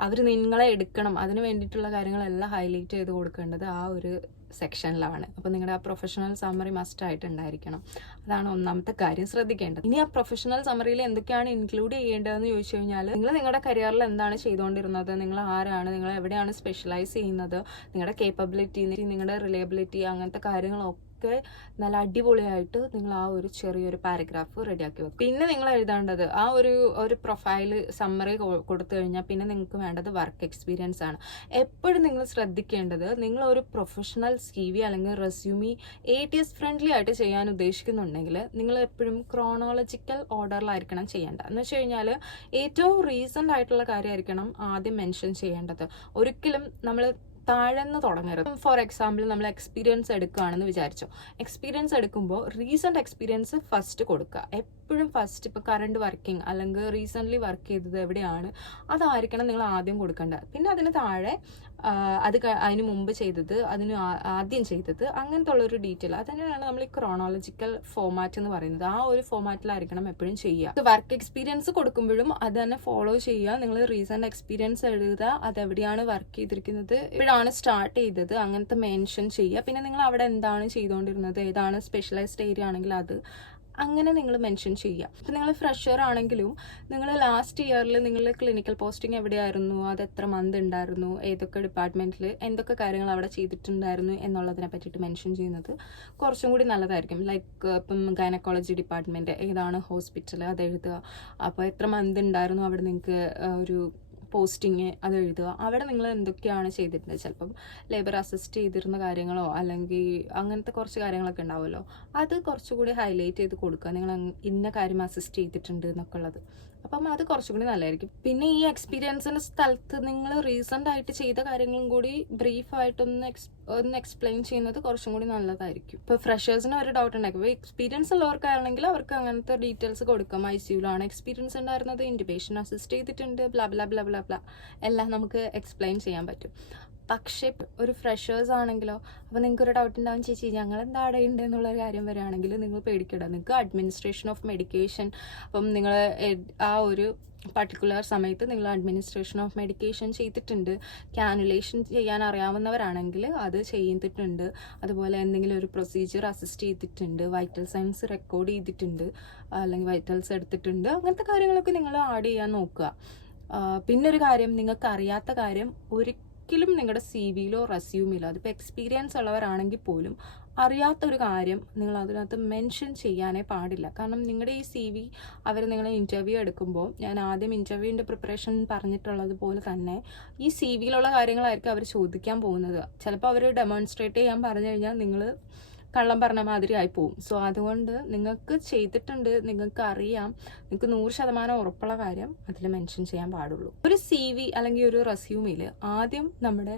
അവർ നിങ്ങളെ എടുക്കണം. അതിന് വേണ്ടിയിട്ടുള്ള കാര്യങ്ങളെല്ലാം ഹൈലൈറ്റ് ചെയ്ത് കൊടുക്കേണ്ടത് ആ ഒരു സെക്ഷനിലാണ്. അപ്പോൾ നിങ്ങളുടെ ആ പ്രൊഫഷണൽ സമ്മറി മസ്റ്റ് ആയിട്ട് ഉണ്ടായിരിക്കണം അതാണ് ഒന്നാമത്തെ കാര്യം ശ്രദ്ധിക്കേണ്ടത്. ഇനി ആ പ്രൊഫഷണൽ സമ്മറിയിൽ എന്തൊക്കെയാണ് ഇൻക്ലൂഡ് ചെയ്യേണ്ടതെന്ന് ചോദിച്ചു കഴിഞ്ഞാൽ നിങ്ങൾ നിങ്ങളുടെ കരിയറിൽ എന്താണ് ചെയ്തുകൊണ്ടിരുന്നത് നിങ്ങൾ ആരാണ്? നിങ്ങൾ എവിടെയാണ് സ്പെഷ്യലൈസ് ചെയ്യുന്നത്? നിങ്ങളുടെ കേപ്പബിലിറ്റി നിങ്ങളുടെ റിലയബിലിറ്റി അങ്ങനത്തെ കാര്യങ്ങളൊക്കെ ഒക്കെ നല്ല അടിപൊളിയായിട്ട് നിങ്ങൾ ആ ഒരു ചെറിയൊരു പാരഗ്രാഫ് റെഡിയാക്കി വെക്കും. പിന്നെ നിങ്ങൾ എഴുതേണ്ടത് ആ ഒരു ഒരു പ്രൊഫൈൽ സമ്മറി കൊടുത്തു കഴിഞ്ഞാൽ പിന്നെ നിങ്ങൾക്ക് വേണ്ടത് വർക്ക് എക്സ്പീരിയൻസ് ആണ്. എപ്പോഴും നിങ്ങൾ ശ്രദ്ധിക്കേണ്ടത് നിങ്ങൾ ഒരു പ്രൊഫഷണൽ സി വി അല്ലെങ്കിൽ resume A T S friendly ആയിട്ട് ചെയ്യാൻ ഉദ്ദേശിക്കുന്നുണ്ടെങ്കിൽ നിങ്ങൾ എപ്പോഴും ക്രോണോളജിക്കൽ ഓർഡറിലായിരിക്കണം ചെയ്യേണ്ടത്. എന്ന് വെച്ച് കഴിഞ്ഞാൽ ഏറ്റവും റീസെന്റ് ആയിട്ടുള്ള കാര്യമായിരിക്കണം ആദ്യം മെൻഷൻ ചെയ്യേണ്ടത്. ഒരിക്കലും നമ്മൾ താഴെന്ന് തുടങ്ങരുത്. ഫോർ എക്സാമ്പിൾ നമ്മൾ എക്സ്പീരിയൻസ് എടുക്കുകയാണെന്ന് വിചാരിച്ചോ. എക്സ്പീരിയൻസ് എടുക്കുമ്പോൾ റീസെന്റ് എക്സ്പീരിയൻസ് ഫസ്റ്റ് കൊടുക്കുക. എപ്പോഴും ഫസ്റ്റ് ഇപ്പോൾ കറണ്ട് വർക്കിംഗ് അല്ലെങ്കിൽ റീസെന്റ്ലി വർക്ക് ചെയ്തത് എവിടെയാണ്? അതായിരിക്കണം നിങ്ങൾ ആദ്യം കൊടുക്കേണ്ടത്. പിന്നെ അതിന് താഴെ അത് അതിന് മുമ്പ് ചെയ്തത് അതിന് ആദ്യം ചെയ്തത്. അങ്ങനത്തെ ഉള്ളൊരു ഡീറ്റെയിൽ തന്നെയാണ് നമ്മൾ ഈ ക്രോണോളജിക്കൽ ഫോമാറ്റ് എന്ന് പറയുന്നത്. ആ ഒരു ഫോമാറ്റിലായിരിക്കണം എപ്പോഴും ചെയ്യുക. വർക്ക് എക്സ്പീരിയൻസ് കൊടുക്കുമ്പോഴും അത് തന്നെ ഫോളോ ചെയ്യുക. നിങ്ങൾ റീസെന്റ് എക്സ്പീരിയൻസ് എഴുതുക. അത് എവിടെയാണ് വർക്ക് ചെയ്തിരിക്കുന്നത്? എപ്പോഴാണ് സ്റ്റാർട്ട് ചെയ്തത്? അങ്ങനത്തെ മെൻഷൻ ചെയ്യുക. പിന്നെ നിങ്ങൾ അവിടെ എന്താണ് ചെയ്തുകൊണ്ടിരുന്നത്? ഏതാണ് സ്പെഷ്യലൈസ്ഡ് ഏരിയ ആണെങ്കിൽ അത് അങ്ങനെ നിങ്ങൾ മെൻഷൻ ചെയ്യുക. ഇപ്പം നിങ്ങൾ ഫ്രഷർ ആണെങ്കിലും നിങ്ങൾ ലാസ്റ്റ് ഇയറിൽ നിങ്ങളുടെ ക്ലിനിക്കൽ പോസ്റ്റിംഗ് എവിടെയായിരുന്നു? അത് എത്ര മന്ത് ഉണ്ടായിരുന്നു ഏതൊക്കെ ഡിപ്പാർട്ട്മെന്റിൽ എന്തൊക്കെ കാര്യങ്ങൾ അവിടെ ചെയ്തിട്ടുണ്ടായിരുന്നു എന്നുള്ളതിനെ പറ്റിയിട്ട് മെൻഷൻ ചെയ്യുന്നത് കുറച്ചും കൂടി നല്ലതായിരിക്കും. ലൈക്ക് ഇപ്പം ഗൈനക്കോളജി ഡിപ്പാർട്ട്മെന്റ് ഏതാണ് ഹോസ്പിറ്റൽ അത് എഴുതുക. അപ്പോൾ എത്ര മന്ത് ഉണ്ടായിരുന്നു അവിടെ നിങ്ങൾക്ക് ഒരു പോസ്റ്റിങ് അത് എഴുതുക. അവിടെ നിങ്ങൾ എന്തൊക്കെയാണ് ചെയ്തിട്ടുള്ളത് ചിലപ്പം ലേബർ അസിസ്റ്റ് ചെയ്തിരുന്ന കാര്യങ്ങളോ അല്ലെങ്കിൽ അങ്ങനത്തെ കുറച്ച് കാര്യങ്ങളൊക്കെ ഉണ്ടാവുമല്ലോ. അത് കുറച്ചുകൂടി ഹൈലൈറ്റ് ചെയ്ത് കൊടുക്കുക. നിങ്ങൾ ഇന്ന കാര്യം അസിസ്റ്റ് ചെയ്തിട്ടുണ്ട് എന്നൊക്കെ ഉള്ളത്. അപ്പം അത് കുറച്ചുകൂടി നല്ലതായിരിക്കും. പിന്നെ ഈ എക്സ്പീരിയൻസിന്റെ സ്ഥലത്ത് നിങ്ങൾ റീസെന്റ് ആയിട്ട് ചെയ്ത കാര്യങ്ങളും കൂടി ബ്രീഫായിട്ടൊന്ന് എക്സ് ഒന്ന് എക്സ്പ്ലെയിൻ ചെയ്യുന്നത് കുറച്ചും കൂടി നല്ലതായിരിക്കും. ഇപ്പോൾ ഫ്രഷേഴ്സിന് ഒരു ഡൗട്ട് ഉണ്ടാക്കും എക്സ്പീരിയൻസ് ഉള്ളവർക്കാണെങ്കിൽ അവർക്ക് അങ്ങനത്തെ ഡീറ്റെയിൽസ് കൊടുക്കാം. ഐ സിയുലാണ് എക്സ്പീരിയൻസ് ഉണ്ടായിരുന്നത് ഇൻഡിപേഷൻ അസിസ്റ്റ് ചെയ്തിട്ടുണ്ട് blah blah blah blah blah എല്ലാം നമുക്ക് എക്സ്പ്ലെയിൻ ചെയ്യാൻ പറ്റും. പക്ഷേ ഒരു ഫ്രഷേഴ്സ് ആണെങ്കിലോ അപ്പോൾ നിങ്ങൾക്ക് ഒരു ഡൗട്ട് ഉണ്ടാവും ചേച്ചി ഞങ്ങൾ എന്താ അടയുണ്ട് എന്നുള്ള കാര്യം വരികയാണെങ്കിൽ നിങ്ങൾ പേടിക്കണ്ട. നിങ്ങൾക്ക് അഡ്മിനിസ്ട്രേഷൻ ഓഫ് മെഡിക്കേഷൻ അപ്പം നിങ്ങൾ ആ ഒരു പർട്ടിക്കുലർ സമയത്ത് നിങ്ങൾ അഡ്മിനിസ്ട്രേഷൻ ഓഫ് മെഡിക്കേഷൻ ചെയ്തിട്ടുണ്ട്. ക്യാനുലേഷൻ ചെയ്യാൻ അറിയാവുന്നവരാണെങ്കിൽ അത് ചെയ്തിട്ടുണ്ട്. അതുപോലെ എന്തെങ്കിലും ഒരു പ്രൊസീജിയർ അസിസ്റ്റ് ചെയ്തിട്ടുണ്ട്. വൈറ്റൽ സയൻസ് റെക്കോർഡ് ചെയ്തിട്ടുണ്ട്. അല്ലെങ്കിൽ വൈറ്റൽസ് എടുത്തിട്ടുണ്ട്. അങ്ങനത്തെ കാര്യങ്ങളൊക്കെ നിങ്ങൾ ആഡ് ചെയ്യാൻ നോക്കുക. പിന്നെ ഒരു കാര്യം നിങ്ങൾക്ക് അറിയാത്ത കാര്യം ഒരു ഒരിക്കലും നിങ്ങളുടെ സി വിയിലോ റെസ്യൂമിലോ അതിപ്പോൾ എക്സ്പീരിയൻസ് ഉള്ളവരാണെങ്കിൽ പോലും അറിയാത്തൊരു കാര്യം നിങ്ങൾ അതിനകത്ത് മെൻഷൻ ചെയ്യാനേ പാടില്ല. കാരണം നിങ്ങളുടെ ഈ സി വി അവർ നിങ്ങളെ ഇന്റർവ്യൂ എടുക്കുമ്പോൾ ഞാൻ ആദ്യം ഇന്റർവ്യൂവിന്റെ പ്രിപ്പറേഷൻ പറഞ്ഞിട്ടുള്ളത് പോലെ തന്നെ ഈ സി വിയിലുള്ള കാര്യങ്ങളായിരിക്കും അവർ ചോദിക്കാൻ പോകുന്നത്. ചിലപ്പോൾ അവർ ഡെമോൺസ്ട്രേറ്റ് ചെയ്യാൻ പറഞ്ഞു കഴിഞ്ഞാൽ നിങ്ങൾ കള്ളം പറഞ്ഞ മാതിരി ആയിപ്പോവും പോവും. സോ അതുകൊണ്ട് നിങ്ങൾക്ക് ചെയ്തിട്ടുണ്ട് നിങ്ങൾക്ക് അറിയാം നിങ്ങൾക്ക് നൂറ് ശതമാനം ഉറപ്പുള്ള കാര്യം അതിൽ മെൻഷൻ ചെയ്യാൻ പാടുള്ളൂ. ഒരു സി വി അല്ലെങ്കിൽ ഒരു റെസ്യൂമിൽ ആദ്യം നമ്മുടെ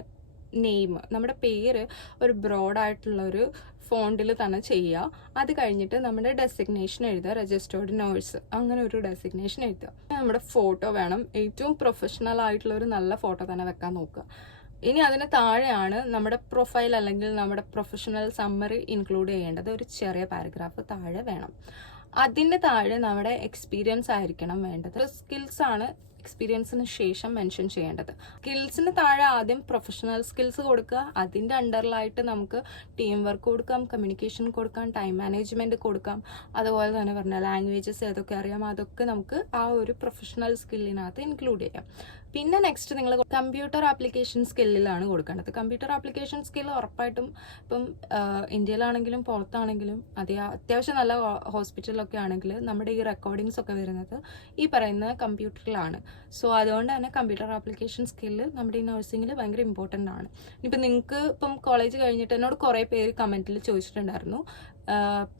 നെയിം നമ്മുടെ പേര് ഒരു ബ്രോഡായിട്ടുള്ളൊരു ഫോണ്ടിൽ തന്നെ ചെയ്യുക അത് കഴിഞ്ഞിട്ട് നമ്മുടെ ഡെസിഗ്നേഷൻ എഴുതുക രജിസ്റ്റേർഡ് നേഴ്സ് അങ്ങനെ ഒരു ഡെസിഗ്നേഷൻ എഴുതുക. നമ്മുടെ ഫോട്ടോ വേണം. ഏറ്റവും പ്രൊഫഷണൽ ആയിട്ടുള്ള ഒരു നല്ല ഫോട്ടോ തന്നെ വെക്കാൻ നോക്കുക. ഇനി അതിന് താഴെയാണ് നമ്മുടെ പ്രൊഫൈൽ അല്ലെങ്കിൽ നമ്മുടെ പ്രൊഫഷണൽ സമ്മറി ഇൻക്ലൂഡ് ചെയ്യേണ്ടത്. ഒരു ചെറിയ പാരഗ്രാഫ് താഴെ വേണം. അതിന്റെ താഴെ നമ്മുടെ എക്സ്പീരിയൻസ് ആയിരിക്കണം വേണ്ടത്. സ്കിൽസ് ആണ് എക്സ്പീരിയൻസിന് ശേഷം മെൻഷൻ ചെയ്യേണ്ടത്. സ്കിൽസിന് താഴെ ആദ്യം പ്രൊഫഷണൽ സ്കിൽസ് കൊടുക്കുക. അതിന്റെ അണ്ടറിലായിട്ട് നമുക്ക് ടീം വർക്ക് കൊടുക്കാം കമ്മ്യൂണിക്കേഷൻ കൊടുക്കാം ടൈം മാനേജ്മെന്റ് കൊടുക്കാം. അതുപോലെ തന്നെ പറഞ്ഞാൽ ലാംഗ്വേജസ് ഏതൊക്കെ അറിയാം അതൊക്കെ നമുക്ക് ആ ഒരു പ്രൊഫഷണൽ സ്കില്ലിനകത്ത് ഇൻക്ലൂഡ് ചെയ്യാം. പിന്നെ നെക്സ്റ്റ് നിങ്ങൾ കമ്പ്യൂട്ടർ ആപ്ലിക്കേഷൻ സ്കില്ലിലാണ് കൊടുക്കേണ്ടത്. കമ്പ്യൂട്ടർ ആപ്ലിക്കേഷൻ സ്കിൽ ഉറപ്പായിട്ടും ഇപ്പം ഇന്ത്യയിലാണെങ്കിലും പുറത്താണെങ്കിലും അതേ അത്യാവശ്യം നല്ല ഹോസ്പിറ്റലിലൊക്കെ ആണെങ്കിൽ നമ്മുടെ ഈ റെക്കോർഡിങ്സ് ഒക്കെ വരുന്നത് ഈ പറയുന്ന കമ്പ്യൂട്ടറിലാണ് സോ അതുകൊണ്ട് തന്നെ കമ്പ്യൂട്ടർ ആപ്ലിക്കേഷൻ സ്കില്ല് നമ്മുടെ ഈ നഴ്സിംഗിൽ ഭയങ്കര ഇമ്പോർട്ടന്റ് ആണ്. ഇപ്പം നിങ്ങൾക്ക് ഇപ്പം കോളേജ് കഴിഞ്ഞിട്ട് എന്നോട് കുറേ പേര് കമന്റിൽ ചോദിച്ചിട്ടുണ്ടായിരുന്നു.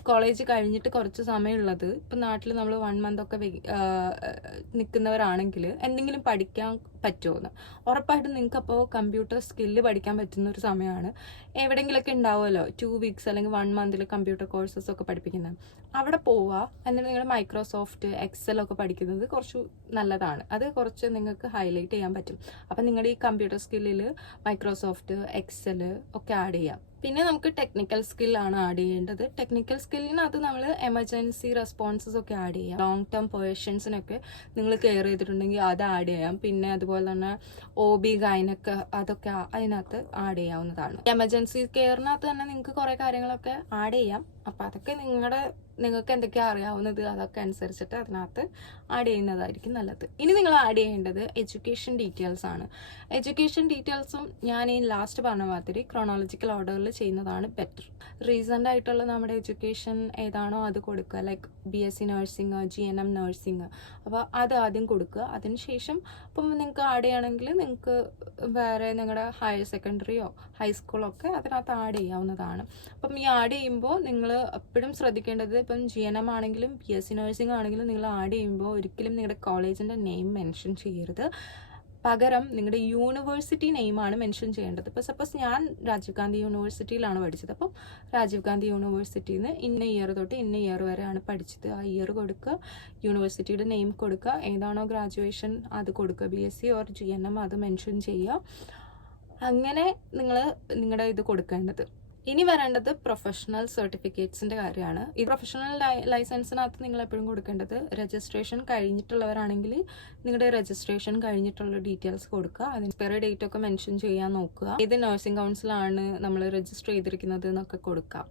കോളേജ് കഴിഞ്ഞിട്ട് കുറച്ച് സമയമുള്ളത്. ഇപ്പം നാട്ടിൽ നമ്മൾ വൺ മന്ത് ഒക്കെ നിൽക്കുന്നവരാണെങ്കിൽ എന്തെങ്കിലും പഠിക്കാൻ പറ്റുമോ എന്ന് ഉറപ്പായിട്ടും നിങ്ങൾക്ക് അപ്പോൾ കമ്പ്യൂട്ടർ സ്കില്ല് പഠിക്കാൻ പറ്റുന്ന ഒരു സമയമാണ്. എവിടെയെങ്കിലുമൊക്കെ ഉണ്ടാവുമല്ലോ ടു വീക്സ് അല്ലെങ്കിൽ വൺ മന്തിൽ കമ്പ്യൂട്ടർ കോഴ്സസ് ഒക്കെ പഠിപ്പിക്കുന്നത്. അവിടെ പോവുക എന്നിട്ട് നിങ്ങൾ മൈക്രോസോഫ്റ്റ് എക്സൽ ഒക്കെ പഠിക്കുന്നത് കുറച്ച് നല്ലതാണ്. അത് കുറച്ച് നിങ്ങൾക്ക് ഹൈലൈറ്റ് ചെയ്യാൻ പറ്റും. അപ്പം നിങ്ങളുടെ ഈ കമ്പ്യൂട്ടർ സ്കില്ലിൽ മൈക്രോസോഫ്റ്റ് എക്സൽ ഒക്കെ ആഡ് ചെയ്യാം. പിന്നെ നമുക്ക് ടെക്നിക്കൽ സ്കില്ലാണ് ആഡ് ചെയ്യേണ്ടത്. ടെക്നിക്കൽ സ്കില്ലിനകത്ത് നമ്മൾ എമർജൻസി റെസ്പോൺസസ് ഒക്കെ ആഡ് ചെയ്യാം. ലോങ് ടേം പൊസിഷൻസിനൊക്കെ നിങ്ങൾ കെയർ ചെയ്തിട്ടുണ്ടെങ്കിൽ അത് ആഡ് ചെയ്യാം. പിന്നെ അതുപോലെ തന്നെ ഒ ബി ഗൈനൊക്കെ അതൊക്കെ അതിനകത്ത് ആഡ് ചെയ്യാവുന്നതാണ്. എമർജൻസി കെയറിനകത്ത് തന്നെ നിങ്ങൾക്ക് കുറേ കാര്യങ്ങളൊക്കെ ആഡ് ചെയ്യാം. അപ്പം അതൊക്കെ നിങ്ങളുടെ നിങ്ങൾക്ക് എന്തൊക്കെയാണ് അറിയാവുന്നത് അതൊക്കെ അനുസരിച്ചിട്ട് അതിനകത്ത് ആഡ് ചെയ്യുന്നതായിരിക്കും നല്ലത്. ഇനി നിങ്ങൾ ആഡ് ചെയ്യേണ്ടത് എഡ്യൂക്കേഷൻ ഡീറ്റെയിൽസ് ആണ്. എഡ്യൂക്കേഷൻ ഡീറ്റെയിൽസും ഞാൻ ഈ ലാസ്റ്റ് പറഞ്ഞ മാതിരി ക്രോണോളജിക്കൽ ഓർഡറിൽ ചെയ്യുന്നതാണ് ബെറ്റർ റീസെന്റ് ആയിട്ടുള്ള നമ്മുടെ എഡ്യൂക്കേഷൻ ഏതാണോ അത് കൊടുക്കുക. Like B S C nursing G N M nursing അപ്പോൾ അത് ആദ്യം കൊടുക്കുക. അതിനുശേഷം ഇപ്പം നിങ്ങൾക്ക് ആഡ് ചെയ്യണമെങ്കിൽ നിങ്ങൾക്ക് വേറെ നിങ്ങളുടെ ഹയർ സെക്കൻഡറിയോ ഹൈസ്കൂളോ ഒക്കെ അതിനകത്ത് ആഡ് ചെയ്യാവുന്നതാണ്. അപ്പം ഈ ആഡ് ചെയ്യുമ്പോൾ നിങ്ങൾ എപ്പോഴും ശ്രദ്ധിക്കേണ്ടത് ഇപ്പം ജി എൻ എം ആണെങ്കിലും പി എസ് സി നഴ്സിംഗ് ആണെങ്കിലും നിങ്ങൾ ആഡ് ചെയ്യുമ്പോൾ ഒരിക്കലും നിങ്ങളുടെ കോളേജിന്റെ നെയിം മെൻഷൻ ചെയ്യരുത്. പകരം നിങ്ങളുടെ യൂണിവേഴ്സിറ്റി നെയിമാണ് മെൻഷൻ ചെയ്യേണ്ടത്. ഇപ്പോൾ സപ്പോസ് ഞാൻ രാജീവ് ഗാന്ധി യൂണിവേഴ്സിറ്റിയിലാണ് പഠിച്ചത്. അപ്പം രാജീവ് ഗാന്ധി യൂണിവേഴ്സിറ്റിയിൽ നിന്ന് ഇന്ന ഇയർ തൊട്ട് ഇന്ന ഇയർ വരെയാണ് പഠിച്ചത്. ആ ഇയർ കൊടുക്കുക യൂണിവേഴ്സിറ്റിയുടെ നെയിം കൊടുക്കുക ഏതാണോ ഗ്രാജുവേഷൻ അത് കൊടുക്കുക B S C or G N M അത് മെൻഷൻ ചെയ്യുക. അങ്ങനെ നിങ്ങൾ നിങ്ങളുടെ ഇത് കൊടുക്കേണ്ടത്. ഇനി വരേണ്ടത് പ്രൊഫഷണൽ സർട്ടിഫിക്കറ്റ്സിന്റെ കാര്യമാണ്. ഈ പ്രൊഫഷണൽ ലൈസൻസിനകത്ത് നിങ്ങൾ എപ്പോഴും കൊടുക്കേണ്ടത് രജിസ്ട്രേഷൻ കഴിഞ്ഞിട്ടുള്ളവരാണെങ്കിൽ നിങ്ങളുടെ രജിസ്ട്രേഷൻ കഴിഞ്ഞിട്ടുള്ള ഡീറ്റെയിൽസ് കൊടുക്കുക. അതിന് എക്സ്പയറി ഡേറ്റ് ഒക്കെ മെൻഷൻ ചെയ്യാൻ നോക്കുക. ഏത് നഴ്സിംഗ് കൗൺസിലാണ് നമ്മൾ രജിസ്റ്റർ ചെയ്തിരിക്കുന്നത് എന്നൊക്കെ കൊടുക്കുക.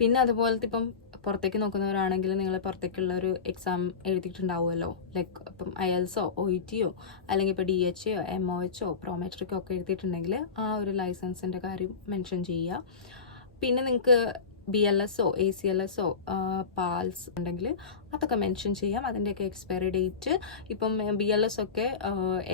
പിന്നെ അതുപോലത്തെ ഇപ്പം പുറത്തേക്ക് നോക്കുന്നവരാണെങ്കിൽ നിങ്ങൾ പുറത്തേക്കുള്ള ഒരു എക്സാം എഴുതിയിട്ടുണ്ടാവുമല്ലോ. ലൈക്ക് ഇപ്പം ഐ എൽസോ ഒ ഇ ടിയോ അല്ലെങ്കിൽ ഇപ്പോൾ D H O M O echo പ്രോമെട്രിക്കോ ഒക്കെ എഴുതിയിട്ടുണ്ടെങ്കിൽ ആ ഒരു ലൈസൻസിന്റെ കാര്യം മെൻഷൻ ചെയ്യുക. പിന്നെ നിങ്ങൾക്ക് B L S A C L S PALS ഉണ്ടെങ്കിൽ അതൊക്കെ മെൻഷൻ ചെയ്യാം. അതിന്റെയൊക്കെ എക്സ്പയറി ഡേറ്റ് ഇപ്പം ബി എൽ എസ് ഒക്കെ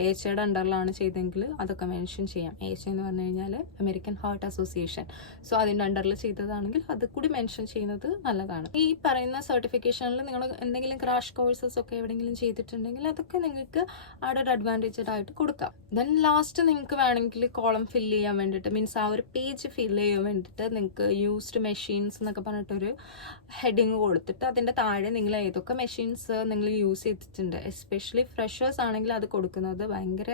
ഏഷ്യയുടെ അണ്ടറിലാണ് ചെയ്തെങ്കിൽ അതൊക്കെ മെൻഷൻ ചെയ്യാം. ഏഷ്യ എന്ന് പറഞ്ഞു കഴിഞ്ഞാൽ അമേരിക്കൻ ഹാർട്ട് അസോസിയേഷൻ സോ അതിന്റെ അണ്ടറിൽ ചെയ്തതാണെങ്കിൽ അത് കൂടി മെൻഷൻ ചെയ്യുന്നത് നല്ലതാണ്. ഈ പറയുന്ന സർട്ടിഫിക്കേഷനിൽ നിങ്ങൾ എന്തെങ്കിലും ക്രാഷ് കോഴ്സസ് ഒക്കെ എവിടെയെങ്കിലും ചെയ്തിട്ടുണ്ടെങ്കിൽ അതൊക്കെ നിങ്ങൾക്ക് ഒരു അഡ്വാന്റേജഡ് ആയിട്ട് കൊടുക്കാം. ദെൻ ലാസ്റ്റ് നിങ്ങൾക്ക് വേണമെങ്കിൽ കോളം ഫില്ല് ചെയ്യാൻ വേണ്ടിയിട്ട് മീൻസ് ആ ഒരു പേജ് ഫില്ല് ചെയ്യാൻ വേണ്ടിയിട്ട് നിങ്ങൾക്ക് യൂസ്ഡ് മെഷീൻസ് എന്നൊക്കെ പറഞ്ഞിട്ടൊരു ഹെഡിങ് കൊടുത്തിട്ട് അതിന്റെ താഴെ നിങ്ങൾ ഏതൊക്കെ മെഷീൻസ് നിങ്ങൾ യൂസ് ചെയ്തിട്ടുണ്ട്. എസ്പെഷ്യലി ഫ്രഷേഴ്സ് ആണെങ്കിൽ അത് കൊടുക്കുന്നത് ഭയങ്കര